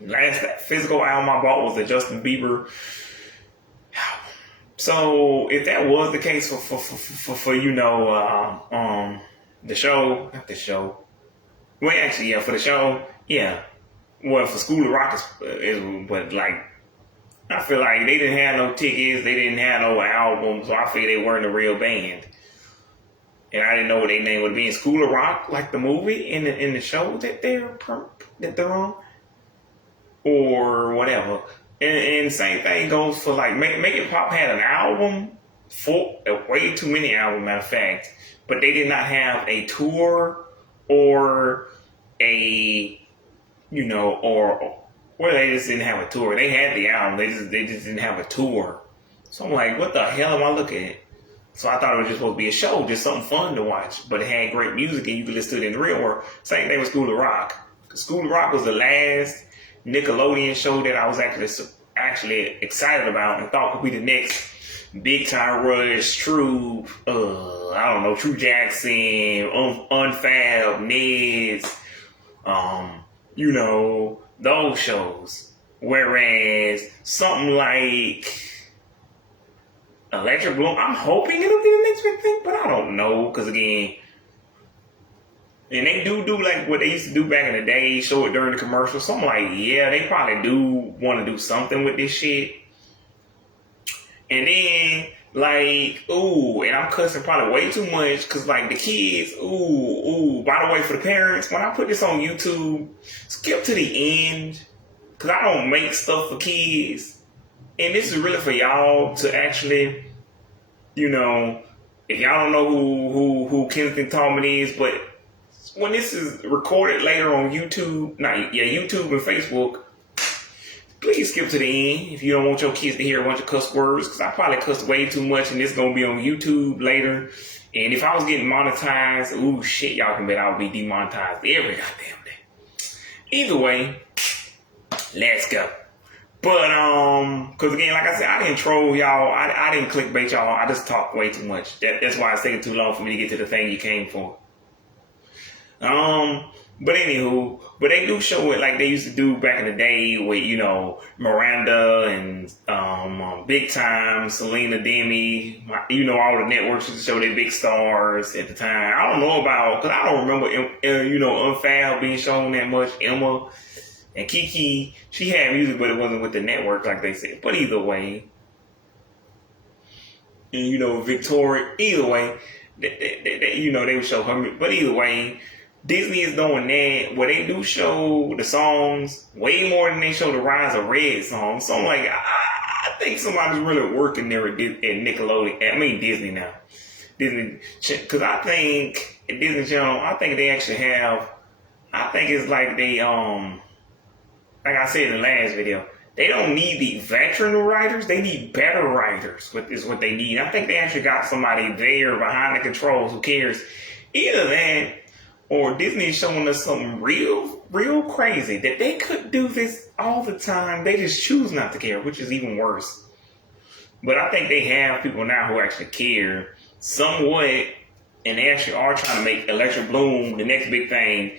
Last physical album I bought was the Justin Bieber. So if that was the case for the show, not the show. Well, actually, yeah, for the show, yeah. Well, for School of Rock but like. I feel like they didn't have no tickets, they didn't have no albums, so I figured they weren't a real band. And I didn't know what their name would be. School of Rock, like the movie in the show that they're on, or whatever. And same thing goes for like Make It Pop had an album, way too many albums, matter of fact, but they did not have a tour or well, they just didn't have a tour. They had the album. They just didn't have a tour. So I'm like, what the hell am I looking at? So I thought it was just supposed to be a show, just something fun to watch. But it had great music and you could listen to it in the real world. Same thing with School of Rock. School of Rock was the last Nickelodeon show that I was actually excited about and thought could be the next Big Time Rush, True Jackson, Unfab, Neds, those shows. Whereas something like Electric Bloom, I'm hoping it'll be the next big thing, but I don't know. Because again, and they do like what they used to do back in the day, show it during the commercial. So I'm like, yeah, they probably do want to do something with this shit. And then, like, and I'm cussing probably way too much because, like, the kids, by the way, for the parents, when I put this on YouTube, skip to the end because I don't make stuff for kids. And this is really for y'all to actually, if y'all don't know who Kensington Tallman is, but when this is recorded later on YouTube and Facebook, please skip to the end if you don't want your kids to hear a bunch of cuss words, because I probably cussed way too much and this is going to be on YouTube later. And if I was getting monetized, y'all can bet I would be demonetized every goddamn day. Either way, let's go. But, because again, like I said, I didn't troll y'all. I didn't clickbait y'all. I just talk way too much. That's why it's taking too long for me to get to the thing you came for. But anywho, they do show it like they used to do back in the day with, Miranda and Big Time, Selena, Demi, all the networks used to show their big stars at the time. I don't know about, because I don't remember, Unfab being shown that much. Emma and Kiki, she had music, but it wasn't with the network like they said. But either way, and Victoria, either way, they would show her, but either way, Disney is doing that where they do show the songs way more than they show the Rise of Red songs. So I'm like, I think somebody's really working there at Nickelodeon. I mean Disney now. Disney, because I think at Disney Channel, I think they actually have, I think it's like they, like I said in the last video, they don't need the veteran writers. They need better writers. Is what they need. I think they actually got somebody there behind the controls who cares. Either that, or Disney is showing us something real crazy that they could do this all the time. They just choose not to care, which is even worse. But I think they have people now who actually care somewhat, and they actually are trying to make Electric Bloom the next big thing.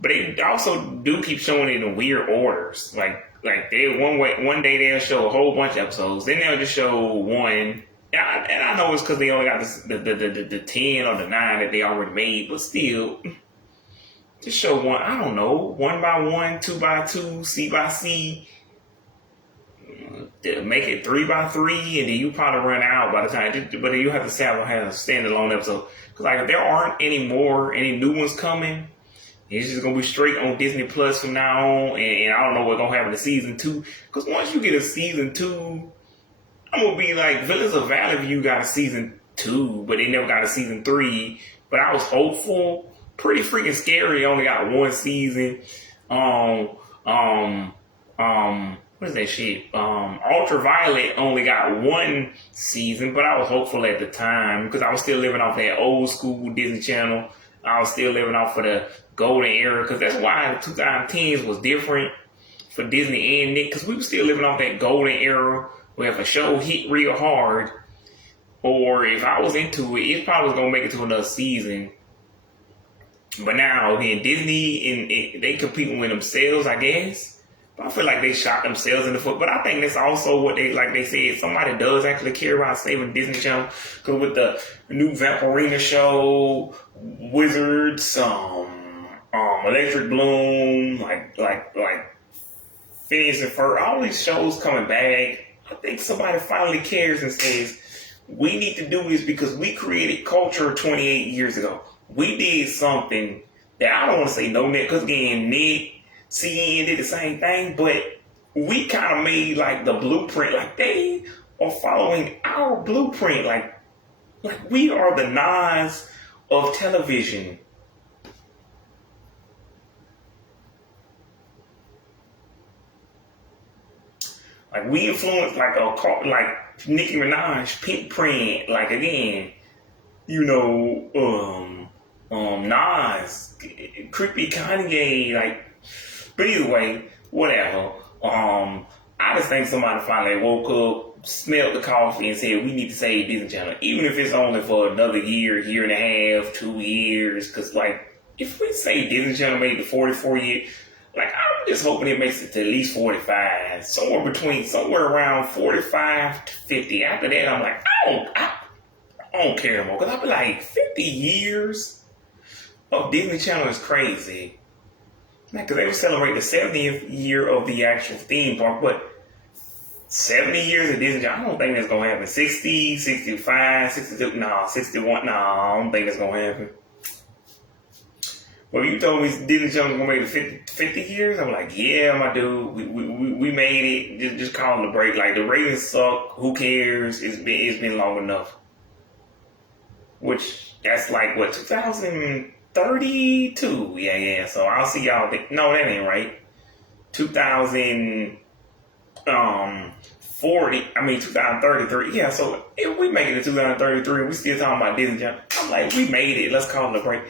But they also do keep showing it in weird orders. Like they one day they'll show a whole bunch of episodes, then they'll just show one. And I know it's because they only got the 10 or the 9 that they already made, but still, Just show one, I don't know, 1x1, 2x2, C by C. Make it 3x3, and then you probably run out by the time. But then you have to have a standalone episode. Because like if there aren't any new ones coming, it's just gonna be straight on Disney Plus from now on. And I don't know what's gonna happen to season 2. Because once you get a season 2, I'm gonna be like, Villains of Valley View got a season 2, but they never got a season 3. But I was hopeful. Pretty freaking scary. Only got one season. What is that shit? Ultraviolet only got one season, but I was hopeful at the time because I was still living off that old school Disney Channel. I was still living off of the golden era because that's why the 2010s was different for Disney and Nick because we were still living off that golden era where if a show hit real hard or if I was into it, it probably was going to make it to another season. But now, again, Disney, and they competing with themselves, I guess. But I feel like they shot themselves in the foot. But I think that's also what they said, somebody does actually care about saving Disney Channel. Because with the new Vampirina show, Wizards, Electric Bloom, like Phineas and Ferb, all these shows coming back, I think somebody finally cares and says, we need to do this because we created culture 28 years ago. We did something that I don't want to say no net, because again, Nick, CNN did the same thing, but we kind of made like the blueprint, like they are following our blueprint, like we are the Nas of television. Like we influenced like Nicki Minaj, Pink Print, like again, Nas, creepy Kanye, like. But either way, whatever. I just think somebody finally woke up, smelled the coffee, and said we need to save Disney Channel, even if it's only for another year and a half, 2 years. Because like, if we say Disney Channel made it 44 years, like I'm just hoping it makes it to at least 45, somewhere around 45 to 50. After that, I'm like, I don't care anymore. Because I'll be like, 50 years of Disney Channel is crazy. Because they were celebrating the 70th year of the actual theme park, but 70 years of Disney Channel, I don't think that's going to happen. 60, 65, 62, 61, I don't think that's going to happen. Well, you told me Disney Channel was going to make it 50 years, I'm like, yeah, my dude, we made it, just call it a break. Like, the ratings suck, who cares, it's been long enough. Which, that's like, what, 2032? Yeah. So I'll see y'all. No, that ain't right. 2040. 2033. Yeah. So if we make it to 2033, we still talking about Disney Channel. I'm like, we made it. Let's call it a break.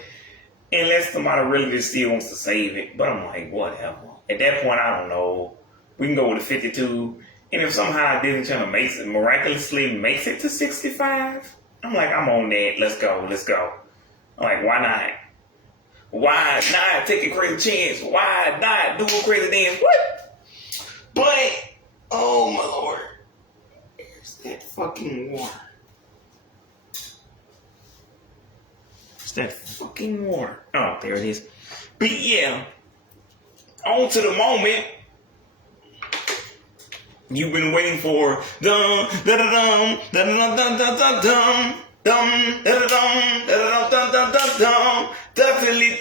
Unless somebody really just still wants to save it. But I'm like, whatever. At that point, I don't know. We can go with the 52. And if somehow Disney Channel miraculously makes it to 65, I'm like, I'm on that. Let's go. I'm like, why not? Why not take a crazy chance? Why not do a crazy dance? What? But, oh my Lord. Where's that fucking water? It's that fucking water. Oh, there it is. But yeah, on to the moment you've been waiting for. Dum, da da dum, da da dum, da da dum. Dum da da dum da da dum dum dum dum. Dudley.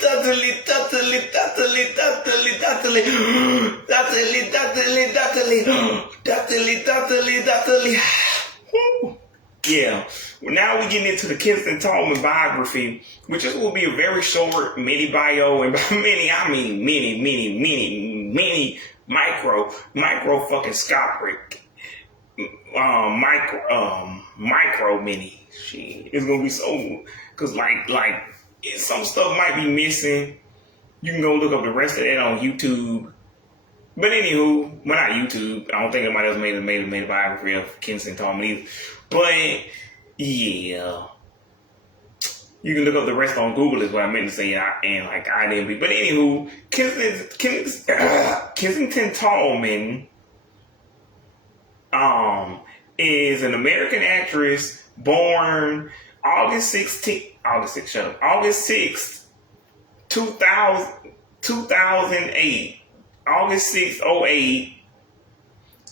Yeah. Well, now we're getting into the Kinston Tallman biography, which will be a very short mini bio, and by mini I mean mini micro fucking scopic. Micro mini. Shit, it's gonna be so, cause like some stuff might be missing. You can go look up the rest of that on YouTube. But anywho, well, not YouTube. I don't think anybody else made a biography of Kinston Tallman either. But yeah, you can look up the rest on Google is what I meant to say, and like IMDb. But anywho, Kensington Tallman is an American actress born August 6th, 2000. 2000, 2008, August 6th, 08.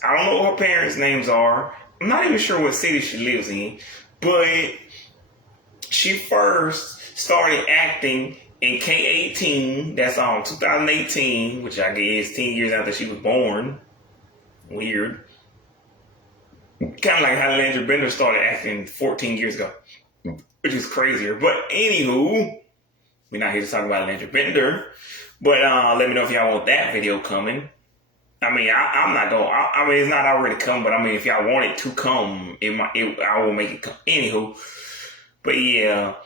I don't know what her parents' names are. I'm not even sure what city she lives in, but she first started acting in K-18. That's 2018, which I guess 10 years after she was born. Weird. Kind of like how Landry Bender started acting 14 years ago, which is crazier. But anywho, we're not here to talk about Landry Bender. But let me know if y'all want that video coming. I mean, I'm not going. I mean, it's not already come, but I mean, if y'all want it to come, I will make it come. Anywho, but yeah,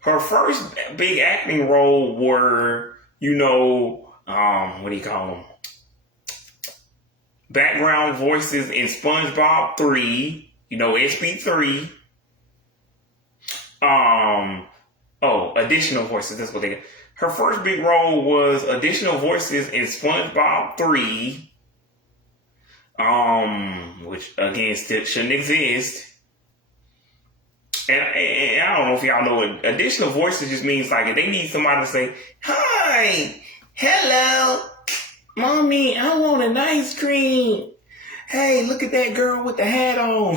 her first big acting role were, what do you call them? Background voices in SpongeBob 3, SB3. Additional voices. That's what they get. Her first big role was additional voices in SpongeBob 3, which again still shouldn't exist. And I don't know if y'all know what additional voices just means. Like if they need somebody to say, "Hi, hello, mommy, I want an ice cream. Hey, look at that girl with the hat on."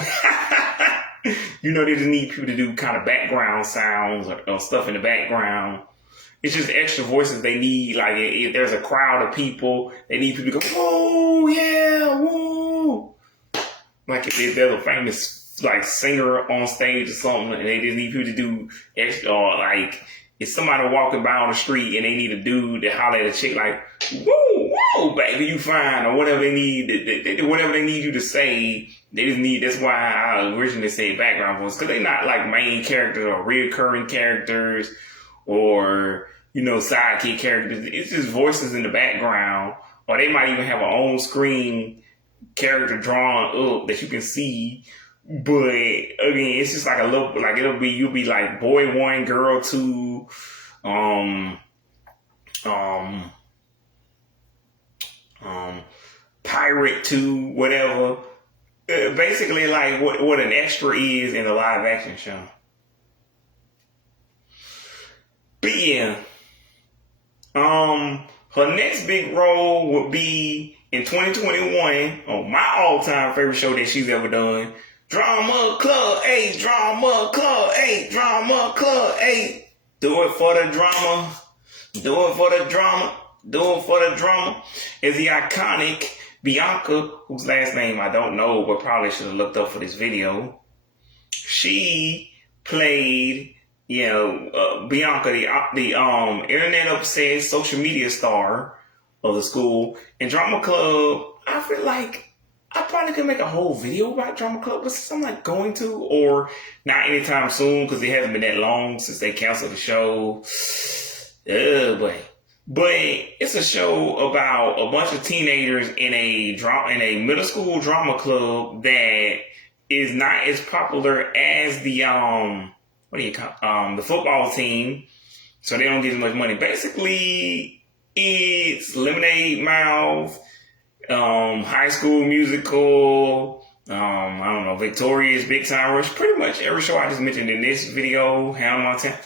They just need people to do kind of background sounds or stuff in the background. It's just extra voices they need. Like if there's a crowd of people, they need people to go, "Oh yeah, woo!" Like if there's a famous singer on stage or something, and they just need people to do extra. Or like if somebody walking by on the street and they need a dude to holler at a chick like, "Woo, woo, baby, you fine," or whatever they need, whatever they need you to say. They just need. That's why I originally said background voice, because they're not like main characters or reoccurring characters. Or, sidekick characters. It's just voices in the background. Or they might even have an on-screen character drawn up that you can see. But, again, it's just like a little, like you'll be like boy 1, girl 2, pirate 2, whatever. Basically like what an extra is in a live action show. But yeah, her next big role would be in 2021 on my all-time favorite show that she's ever done, Drama Club 8, Drama Club 8, Drama Club 8. Do it for the drama, do it for the drama, do it for the drama. Is the iconic Bianca, whose last name I don't know, but probably should have looked up for this video. She played Bianca, the internet obsessed social media star of the school. And Drama Club, I feel like I probably could make a whole video about Drama Club, but since I'm not going to, or not anytime soon, because it hasn't been that long since they canceled the show. But it's a show about a bunch of teenagers in a middle school drama club that is not as popular as the the football team, so they don't get as much money. Basically, it's Lemonade Mouth, High School Musical, I don't know, Victorious, Big Time Rush, pretty much every show I just mentioned in this video, Hannah Montana.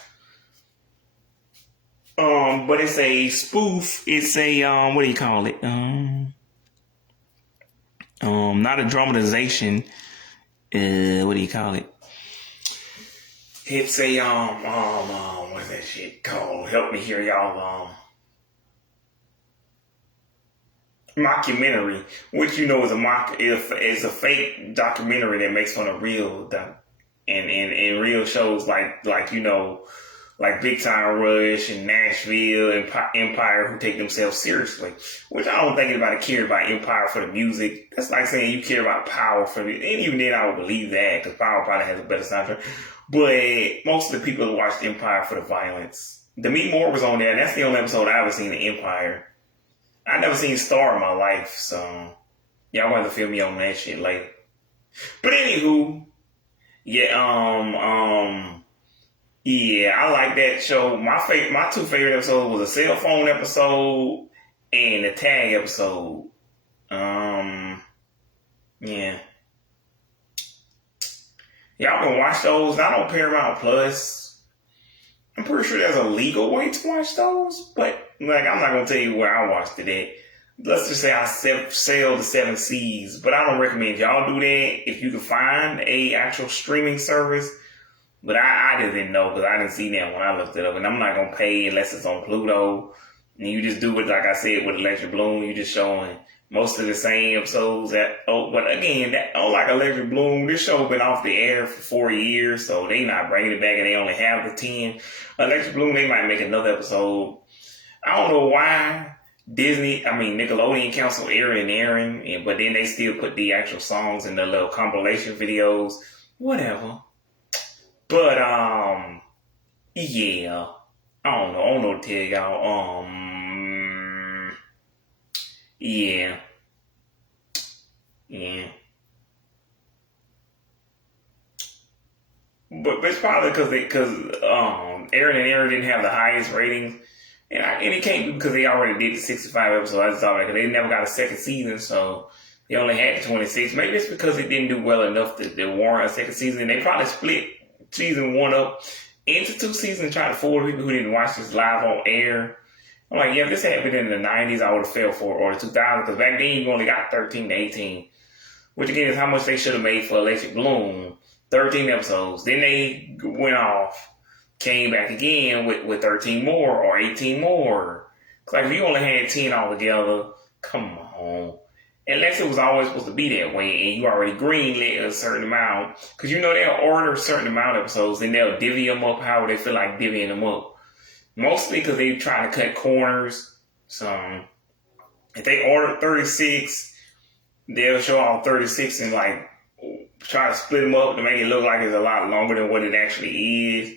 But it's a spoof. It's a what do you call it? Not a dramatization. What do you call it? It's a what's that shit called? Help me here, y'all. Mockumentary, which is a fake documentary that makes fun of real and real shows like Big Time Rush and Nashville and Empire, who take themselves seriously. Which I don't think anybody cares about Empire for the music. That's like saying you care about Power for it. And even then I would believe that, because Power probably has a better soundtrack. But most of the people watched Empire for the violence. Demi Moore was on there, and that's the only episode I ever seen of Empire. I never seen Star in my life, so y'all want to feel me on that shit later. But anywho, yeah, I like that show. My two favorite episodes was a cell phone episode and a tag episode. Yeah. Y'all can watch those. Not on Paramount Plus. I'm pretty sure there's a legal way to watch those, but like I'm not gonna tell you where I watched it at. Let's just say I sail the 7 seas, but I don't recommend y'all do that if you can find a actual streaming service. But I didn't know because I didn't see that when I looked it up, and I'm not gonna pay unless it's on Pluto. And you just do it like I said with Electric Bloom. You just showing most of the same episodes. But again, like Electric Bloom, this show been off the air for 4 years, so they not bringing it back, and they only have the 10. Electric Bloom, they might make another episode. I don't know why Nickelodeon canceled Aaron, but then they still put the actual songs in the little compilation videos. Whatever. But yeah, I don't know what to tell y'all. Yeah. But it's probably because Aaron didn't have the highest ratings, and it can't be because they already did the 65 episodes. I just thought because they never got a second season, so they only had 26. Maybe it's because it didn't do well enough to warrant a second season. They probably split season 1 up into 2 seasons and tried to fool people who didn't watch this live on air. I'm like, yeah, if this happened in the 90s, I would have fell for it, or the 2000s, because back then you only got 13 to 18, which again is how much they should have made for Electric Bloom. 13 episodes. Then they went off, came back again with 13 more or 18 more. It's like if you only had 10 altogether, come on. Unless it was always supposed to be that way and you already greenlit a certain amount. Because you know they'll order a certain amount of episodes and they'll divvy them up however they feel like divvying them up. Mostly because they try to cut corners. So if they order 36, they'll show all 36 and like try to split them up to make it look like it's a lot longer than what it actually is.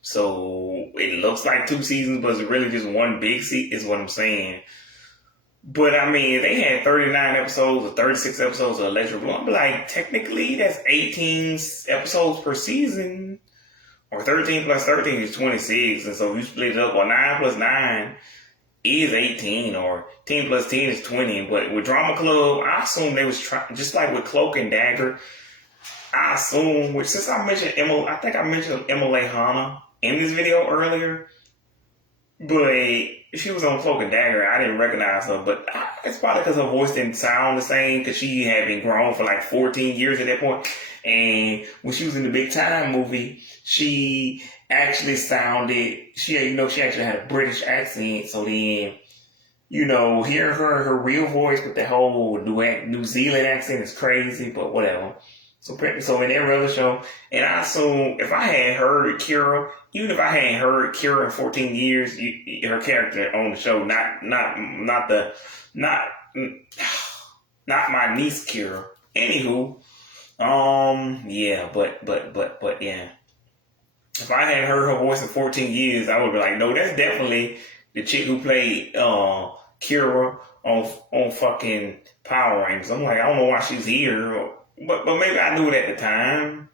So it looks like 2 seasons, but it's really just one big season, is what I'm saying. But I mean, if they had 39 episodes or 36 episodes of Electric Blue, I'm like, technically that's 18 episodes per season. Or 13 plus 13 is 26. And so if you split it up, or 9 plus 9 is 18, or 10 plus 10 is 20. But with Drama Club, I assume they was trying, just like with Cloak and Dagger, I assume, which since I mentioned I think I mentioned Emily Hanna in this video earlier, but she was on Cloak and Dagger. I didn't recognize her, but it's probably because her voice didn't sound the same because she had been grown for like 14 years at that point. And when she was in the Big Time movie, she actually actually had a British accent. So then, hearing her real voice with the whole New Zealand accent is crazy, but whatever. So in every other show, and I assume if I had heard Kira, even if I hadn't heard Kira in 14 years, her character on the show, not my niece Kira. Anywho, yeah, but yeah. If I hadn't heard her voice in 14 years, I would be like, no, that's definitely the chick who played Kira on fucking Power Rangers. I'm like, I don't know why she's here. But maybe I knew it at the time,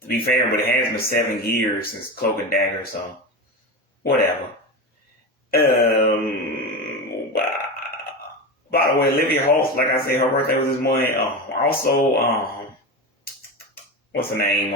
to be fair, but it has been 7 years since Cloak and Dagger, so whatever. By the way, Olivia Holt, like I said, her birthday was this morning. Also, what's her name?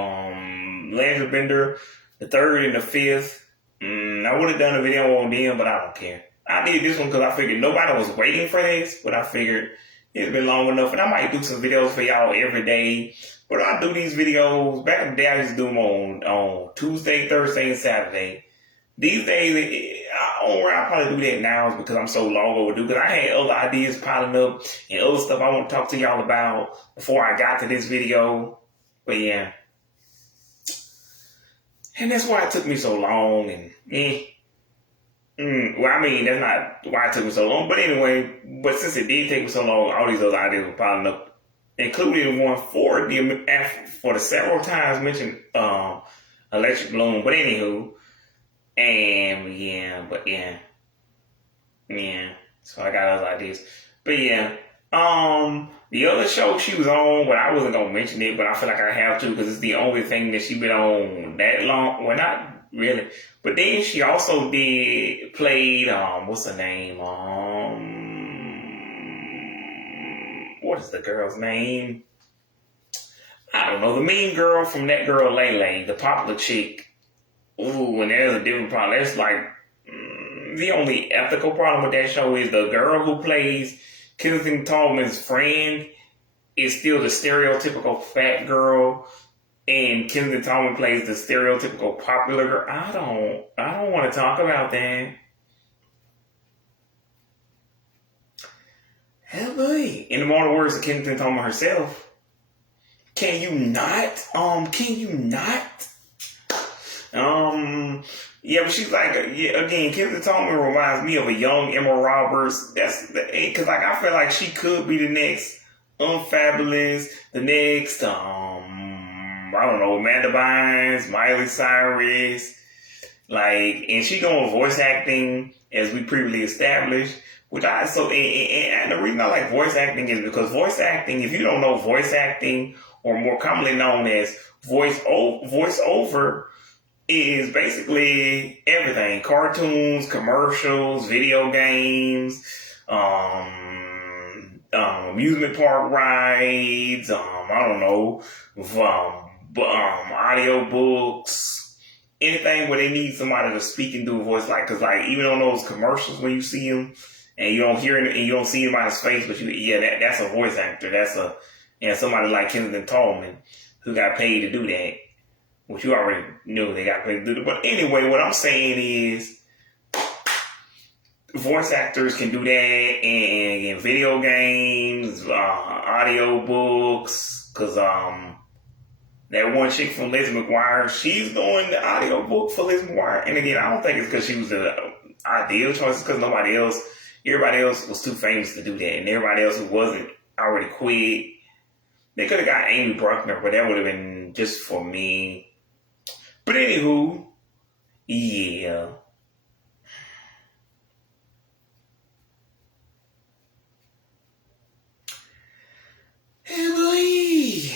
Landry Bender, the 3rd and the 5th. I would have done a video on them, but I don't care. I did this one because I figured nobody was waiting for this, but I figured it's been long enough, and I might do some videos for y'all every day. But I do these videos, back in the day, I used to do them on Tuesday, Thursday, and Saturday. These days, I'll probably do that now is because I'm so long overdue. Because I had other ideas piling up and other stuff I want to talk to y'all about before I got to this video. But yeah. And that's why it took me so long. Well, I mean, that's not why it took me so long. But anyway, since it did take me so long, all these other ideas were piling up, including the one for the several times mentioned Electric Bloom. But anywho, and yeah. So I got other ideas. But yeah, the other show she was on, but I wasn't gonna mention it, but I feel like I have to because it's the only thing that she been on that long. Well, not really. But then she also played, what's her name? What is the girl's name? I don't know. The mean girl from That Girl Lele, the popular chick. ooh, and there's a different problem. That's like the only ethical problem with that show is the girl who plays Kensington Tallman's friend is still the stereotypical fat girl, and Kensington Tallman plays the stereotypical popular girl. I don't want to talk about that. Hell boy. In the morning words of Kensington Tallman herself. Can you not? Yeah, but she's like, yeah, again, Kensington Tallman reminds me of a young Emma Roberts. Because like, I feel like she could be the next Unfabulous, the next, I don't know, Amanda Bynes, Miley Cyrus, like, and she doing voice acting, as we previously established, and the reason I like voice acting is because voice acting, if you don't know voice acting, or more commonly known as voiceover, is basically everything: cartoons, commercials, video games, amusement park rides, I don't know, audio books, anything where they need somebody to speak and do a voice, like, cause like even on those commercials when you see them and you don't hear it and you don't see anybody's face, but that's a voice actor. And somebody like Kensington Tallman who got paid to do that, which you already knew they got paid to do that. But anyway, what I'm saying is, voice actors can do that in video games, audio books, because that one chick from Lizzie McGuire, she's doing the audio book for Lizzie McGuire. And again, I don't think it's because she was the ideal choice, it's because everybody else was too famous to do that. And everybody else who wasn't already quit. They could have got Amy Bruckner, but that would have been just for me. But anywho, yeah. Emily.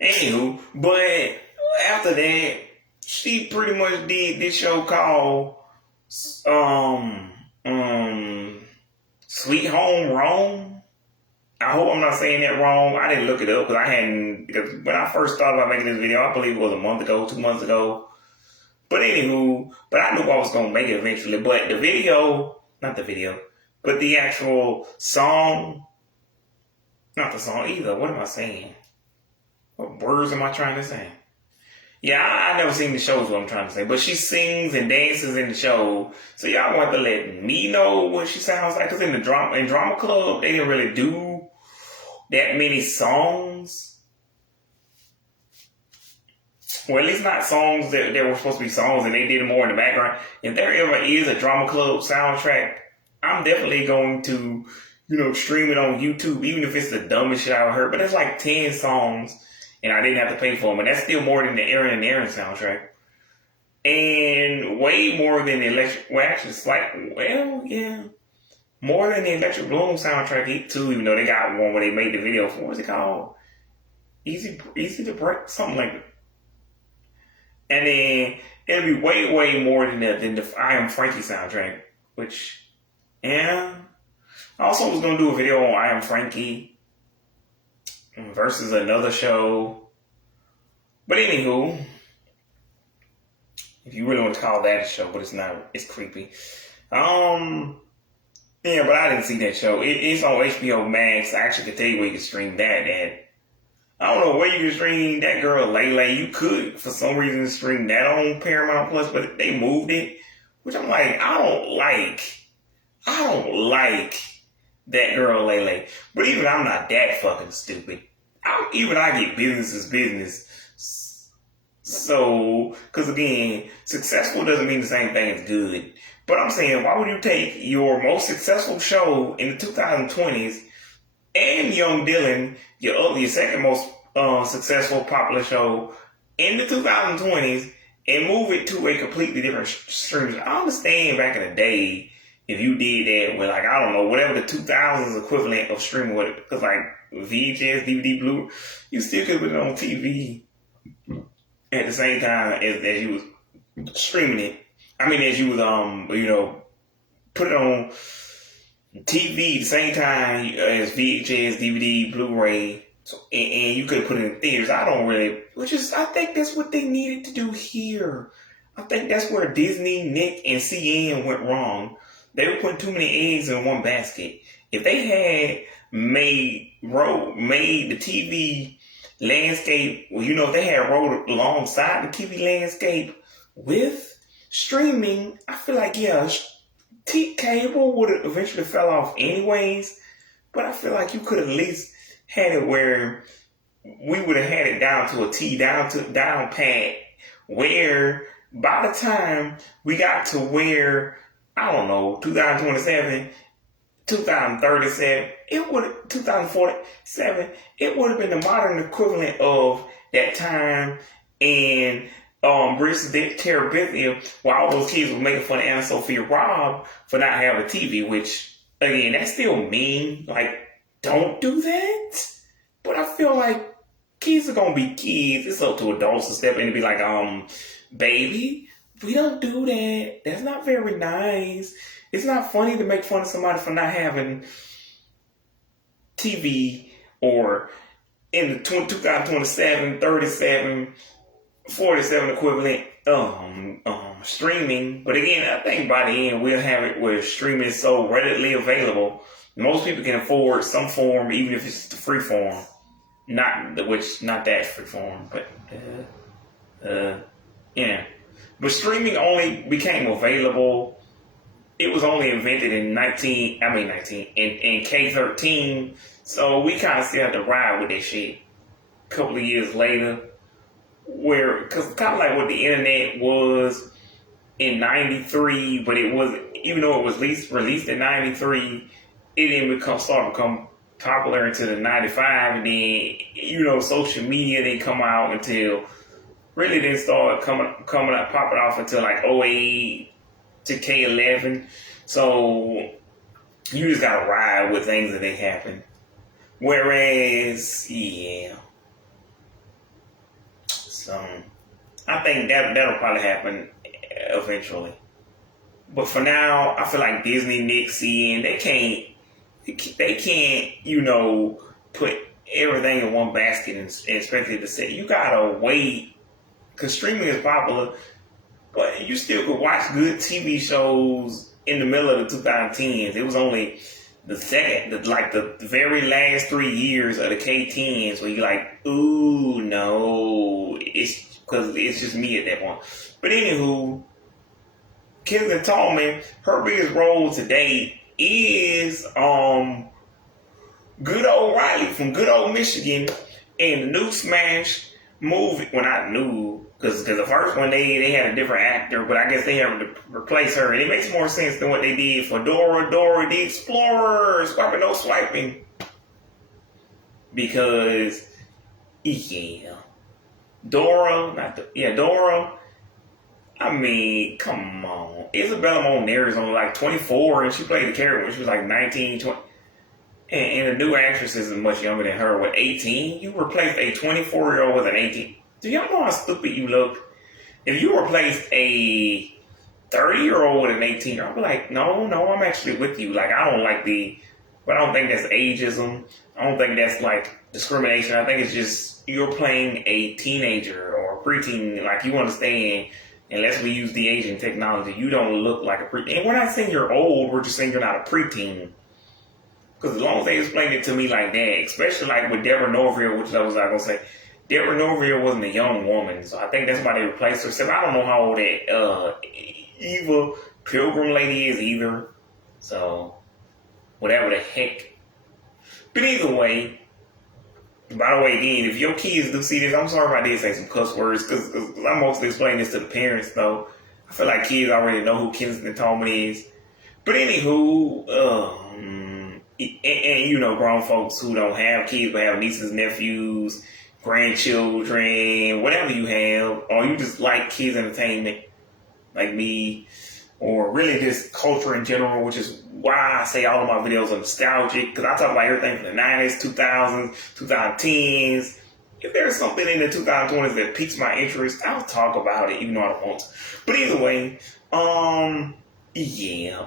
Anywho, but after that, she pretty much did this show called Sweet Home Rome. I hope I'm not saying that wrong. I didn't look it up because when I first thought about making this video, I believe it was a month ago, 2 months ago. But anywho, I knew I was going to make it eventually. But but the actual song, not the song either. What am I saying? What words am I trying to say? Yeah, I never seen the show is what I'm trying to say. But she sings and dances in the show. So y'all want to let me know what she sounds like. Because in Drama Club, they didn't really do that many songs. Well, at least not songs that were supposed to be songs and they did more in the background. If there ever is a Drama Club soundtrack, I'm definitely going to, stream it on YouTube, even if it's the dumbest shit I ever heard. But it's like 10 songs. And I didn't have to pay for them. And that's still more than the Aaron and Aaron soundtrack. And way more than the more than the Electric Bloom soundtrack too, even though they got one where they made the video for, what's it called? Easy to Break? Something like that. And then it'll be way, way more than the I Am Frankie soundtrack. Which, yeah. I also was going to do a video on I Am Frankie versus another show. But anywho, if you really want to call that a show, but it's not, it's creepy. Yeah, but I didn't see that show. It's on HBO Max. I actually could tell you where you can stream that at. I don't know where you can stream That Girl Lele. You could, for some reason, stream that on Paramount Plus, but they moved it, which I'm like, I don't like That Girl Lele. But even I'm not that fucking stupid. I get business is business. So, because again, successful doesn't mean the same thing as good. But I'm saying, why would you take your most successful show in the 2020s and Young Dylan, your second most successful popular show in the 2020s, and move it to a completely different stream? I understand back in the day, if you did that with like, I don't know, whatever the 2000s equivalent of streaming with it, because like VHS, DVD, Blu, you still could put it on TV at the same time as you was streaming it. I mean, as you was put it on TV the same time as VHS, DVD, Blu-ray, so, and you could put it in theaters. I think that's what they needed to do here. I think that's where Disney, Nick, and CN went wrong. They were putting too many eggs in one basket. If they had made the TV landscape, if they had rode alongside the TV landscape with streaming, I feel like, cable would have eventually fell off anyways, but I feel like you could have at least had it where we would have had it down to a T, down pat, where by the time we got to where, I don't know, 2027, 2037, 2047, it would have been the modern equivalent of that time in British Terabithia, while all those kids were making fun of Anna Sophia Robb for not having a TV, which, again, that's still mean. Like, don't do that. But I feel like kids are going to be kids. It's up to adults to step in and be like, baby, we don't do that. That's not very nice. It's not funny to make fun of somebody for not having TV, or in the 2027, 37, 47 equivalent streaming. But again, I think by the end we'll have it where streaming is so readily available. Most people can afford some form, even if it's the free form. Not that free form, but yeah. But streaming only became available. It was only invented in K13, so we kind of still have to ride with that shit. A couple of years later, because kind of like what the internet was in '93, but it was, even though it was released in '93, it didn't start to become popular until the '95, and then social media didn't come out until really didn't start coming up, popping off until like '08 to K11. So you just gotta ride with things that they happen. Whereas, so I think that'll probably happen eventually. But for now, I feel like Disney, Nick, CN, they can't, put everything in one basket and expect it to say. You gotta wait, because streaming is popular, but you still could watch good TV shows in the middle of the 2010s. It was only the very last 3 years of the K10s where you're like, ooh, no, it's because it's just me at that point. But anywho, Kensington Tallman, her biggest role today is good old Riley from good old Michigan in the new Smash movie. Well, not new, because the first one they had a different actor, but I guess they have to replace her, and it makes more sense than what they did for Dora the Explorer, swiping no swiping, because Dora. I mean, come on, Isabella Moner is only like 24, and she played the character when she was like 19, 20. And the new actress is much younger than her, with 18. You replaced a 24-year-old with an 18. Do y'all know how stupid you look? If you replaced a 30-year-old with an 18, I'll be like, no, I'm actually with you. Like, I don't like but I don't think that's ageism. I don't think that's like discrimination. I think it's just you're playing a teenager or a preteen. Like, you understand, unless we use the aging technology, you don't look like a preteen. And we're not saying you're old, we're just saying you're not a preteen. Because as long as they explained it to me like that, especially like with Deborah Norville, which I was not going to say, Deborah Norville wasn't a young woman, so I think that's why they replaced her. So I don't know how old that Eva Pilgrim lady is either. So, whatever the heck. But either way, by the way, again, if your kids do see this, I'm sorry if I did say some cuss words, because I'm mostly explaining this to the parents, though. I feel like kids already know who Kensington Tallman is. But anywho, and grown folks who don't have kids but have nieces, nephews, grandchildren, whatever you have, or you just like kids entertainment, like me, or really just culture in general, which is why I say all of my videos are nostalgic, because I talk about everything from the 90s, 2000s, 2010s. If there's something in the 2020s that piques my interest, I'll talk about it, even though I don't want to. But either way, yeah,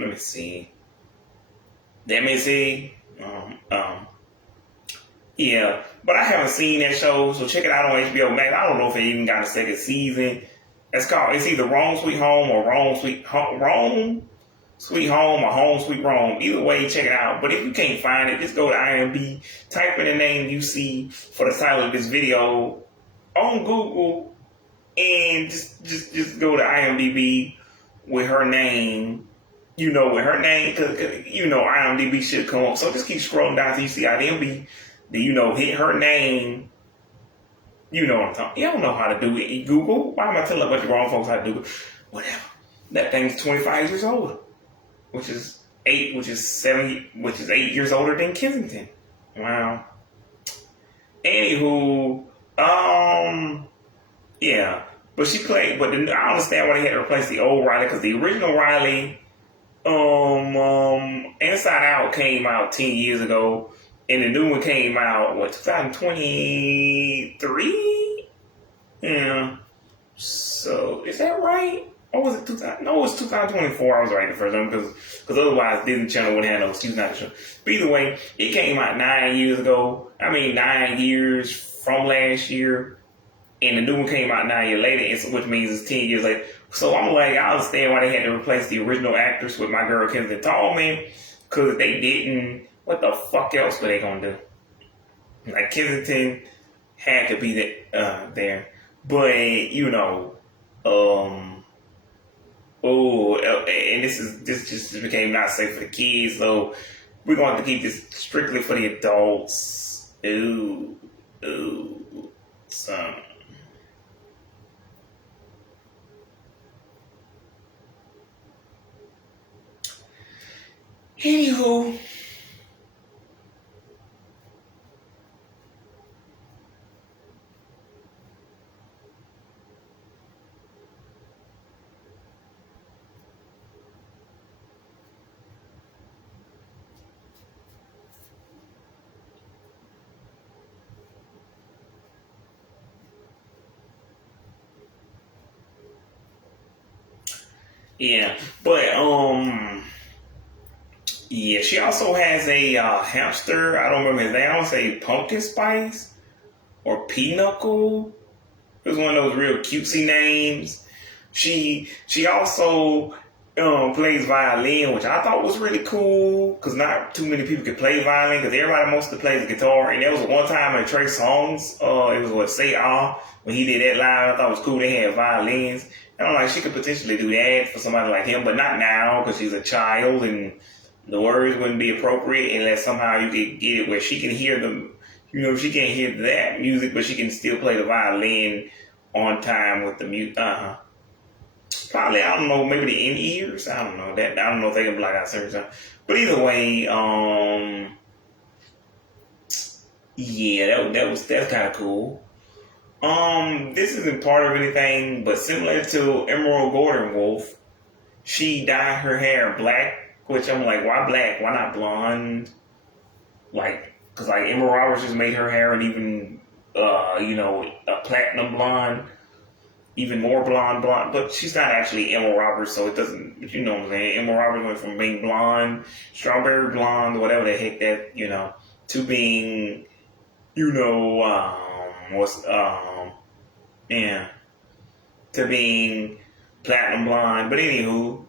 let me see. Let me see. Yeah, but I haven't seen that show, so check it out on HBO Max. I don't know if it even got a second season. It's either Rome Sweet Home or Rome Sweet Home or Home Sweet Rome. Either way, check it out. But if you can't find it, just go to IMDb, type in the name you see for the title of this video on Google, and just go to IMDb with her name. With her name, because IMDb should come up. So just keep scrolling down till you see IMDb. Hit her name. You know what I'm talking. You don't know how to do it. Google. Why am I telling a bunch of wrong folks how to do it? Whatever. That thing's 25 years old, which is 8 years older than Kensington. Wow. Anywho, yeah. But she played. But I understand why they had to replace the old Riley, because the original Riley, Inside Out came out 10 years ago. And the new one came out, 2023? Yeah. So, is that right? Or was it 2000? No, it was 2024. I was right the first time, because otherwise Disney Channel wouldn't have no excuse not to show. But either way, it came out 9 years ago. 9 years from last year. And the new one came out 9 years later, which means it's 10 years later. So I'm like, I understand why they had to replace the original actress with my girl Kensington Tallman, because they didn't. What the fuck else were they gonna do? Like, Kensington had to be there, but and this just became not safe for the kids, so we're gonna have to keep this strictly for the adults. So. Anywho. Yeah, but yeah, she also has a hamster. I don't remember his name. I don't say Pumpkin Spice or Pinochle. It was one of those real cutesy names. She also plays violin, which I thought was really cool, because not too many people could play violin, because everybody mostly plays guitar. And there was one time in Trey Songz, it was Say Ah, when he did that live. I thought it was cool. They had violins. And I'm like, she could potentially do that for somebody like him, but not now, because she's a child and the words wouldn't be appropriate unless somehow you could get it where she can hear them. She can't hear that music, but she can still play the violin on time with the music. Probably, I don't know, maybe the in ears. I don't know that. I don't know if they can block out certain stuff. But either way, yeah, that's kind of cool. This isn't part of anything, but similar to Emerald Gordon Wolf, she dyed her hair black, which I'm like, why black? Why not blonde? Like, because like Emma Roberts just made her hair an even, a platinum blonde, even more blonde, but she's not actually Emma Roberts, so it doesn't, you know what I'm saying? Emma Roberts went from being blonde, strawberry blonde, whatever the heck that, to being, to being platinum blonde. But anywho,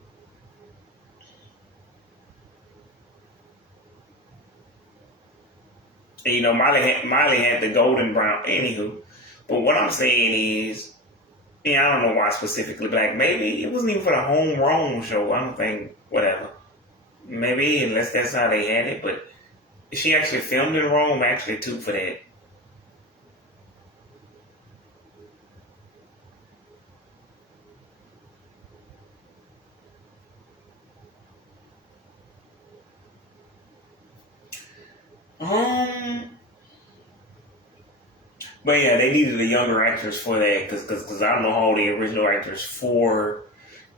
Miley had the golden brown. Anywho, but what I'm saying is, I don't know why specifically black. Maybe it wasn't even for the home Rome show. I don't think, whatever. Maybe, unless that's how they had it. But she actually filmed in Rome, actually, too, for that. But yeah, they needed a younger actress for that, because I don't know how old the original actress for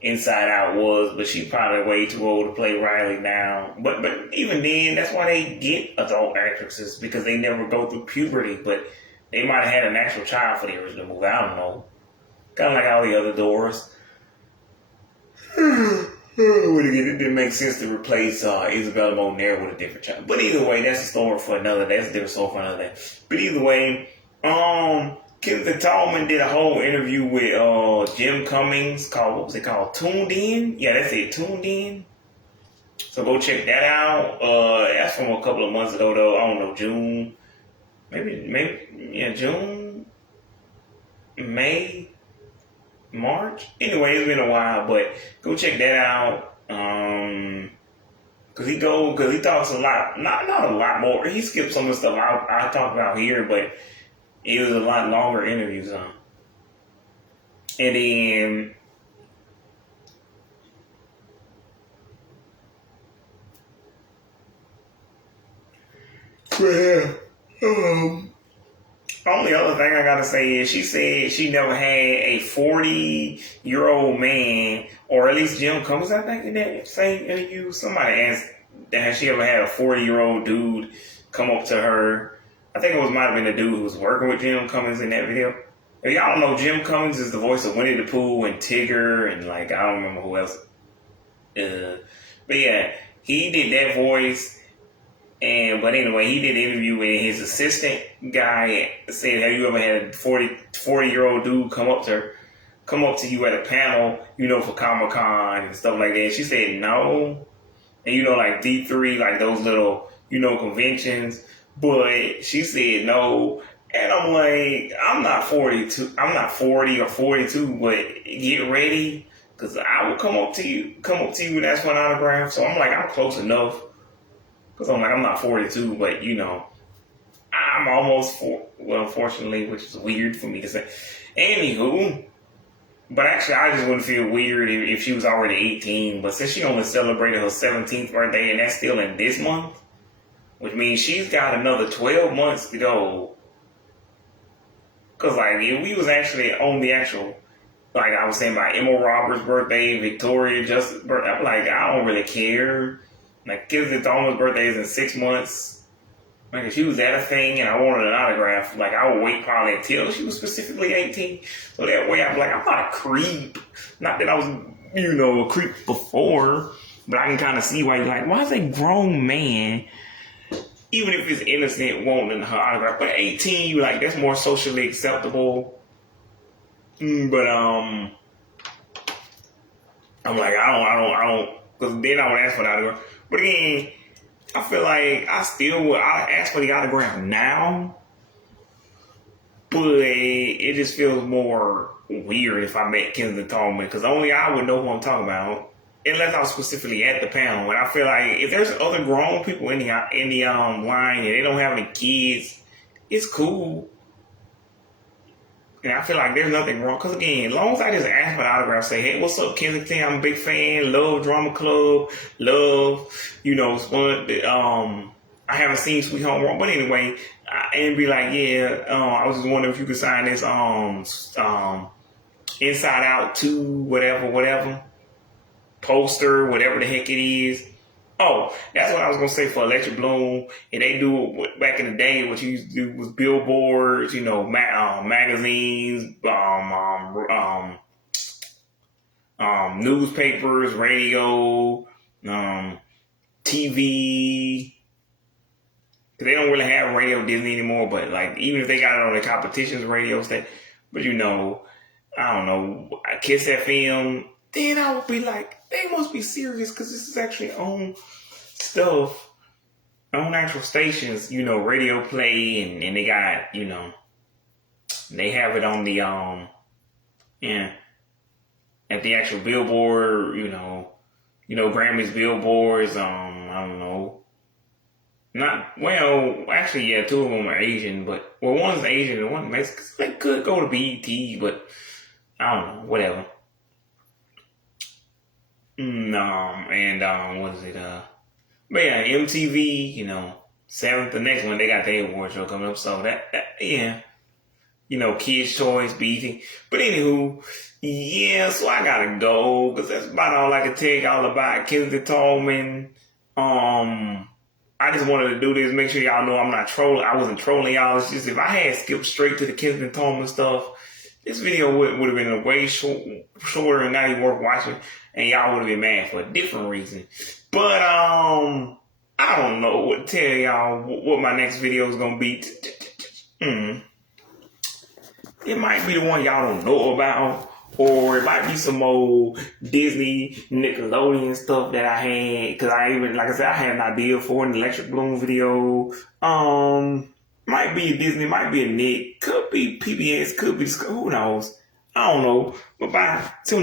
Inside Out was, but she's probably way too old to play Riley now. But even then, that's why they get adult actresses, because they never go through puberty. But they might have had an actual child for the original movie. I don't know. Kind of like all the other Doors. It didn't make sense to replace Isabella Moner with a different child. But either way, that's a story for another day. That's a different story for another day. But either way, Kenneth Tallman did a whole interview with Jim Cummings called, what was it called? Tuned In? Yeah, that's it, Tuned In. So go check that out. That's from a couple of months ago, though. I don't know, June. June? May? March? Anyway, it's been a while, but go check that out. Cause he talks a lot, not a lot more. He skipped some of the stuff I talk about here, but it was a lot longer interviews on. And then only other thing I gotta say is she said she never had a 40-year-old man, or at least Jim Cummings, I think, in that same interview. Somebody asked that has she ever had a 40-year-old dude come up to her. I think it might have been the dude who was working with Jim Cummings in that video. If y'all don't know, Jim Cummings is the voice of Winnie the Pooh and Tigger and I don't remember who else. But yeah, he did that voice. But anyway, he did an interview with his assistant guy. Said, have you ever had a 40-year-old dude come up to you at a panel, for Comic-Con and stuff like that? And she said no. And like D3, like those little, conventions. But she said no. And I'm like, I'm not 42. I'm not 40 or 42, but get ready. Because I will come up to you and ask for an autograph. So I'm like, I'm close enough. Because I'm like, I'm not 42, but, I'm almost 4. Well, unfortunately, which is weird for me to say. Anywho, but actually, I just wouldn't feel weird if she was already 18. But since she only celebrated her 17th birthday, and that's still in this month, which means she's got another 12 months to go. Because, if we was actually on the actual, I was saying about Emma Roberts' birthday, Victoria Justice's birthday, I'm like, I don't really care. Kenneth Tallman's birthday is in 6 months. If she was at a thing and I wanted an autograph, I would wait probably until she was specifically 18. So that way I'm like, I'm not a creep. Not that I was, a creep before, but I can kind of see why you're like, why is a grown man, even if it's innocent, wanting her autograph? But 18, you like, that's more socially acceptable. But I'm like, I don't, because then I would ask for the autograph. But again, I feel like I ask for the autograph now, but it just feels more weird if I met Kenneth Tallman, because only I would know who I'm talking about, unless I was specifically at the panel. And I feel like if there's other grown people in the line and they don't have any kids, it's cool. And I feel like there's nothing wrong. Because again, as long as I just ask for an autograph, say, hey, what's up, Kensington? I'm a big fan. Love Drama Club. Love, fun. I haven't seen Sweet Home Alone. But anyway, and be like, yeah, I was just wondering if you could sign this Inside Out 2, whatever. Poster, whatever the heck it is. Oh, that's what I was going to say for Electric Bloom. And they do it back in the day. What you used to do was billboards, magazines, newspapers, radio, TV. Because they don't really have Radio Disney anymore. But even if they got it on the competition's radio station, but I don't know, Kiss FM, then I would be like, they must be serious, because this is actually on stuff, on actual stations, radio play, and they got, they have it on the, at the actual billboard, Grammys billboards, I don't know. Actually, yeah, 2 of them are Asian, but, one's Asian and one's Mexican. They could go to BET, but I don't know, whatever. What is it? But yeah, MTV, 7th, the next one, they got their award show coming up. So that yeah. Kids' Choice, BT. But anywho, yeah, so I gotta go because that's about all I can tell y'all about Kensington Tallman. I just wanted to do this, make sure y'all know I'm not trolling. I wasn't trolling y'all. It's just if I had skipped straight to the Kensington Tallman stuff, this video would have been a way shorter and not even worth watching, and y'all would have been mad for a different reason. But I don't know what to tell y'all what my next video is gonna be. It might be the one y'all don't know about, or it might be some old Disney, Nickelodeon stuff that I had. Cause like I said, I had an idea for an Electric Bloom video. Might be a Disney, might be a Nick, could be PBS, could be, who knows? I don't know. But bye. Tune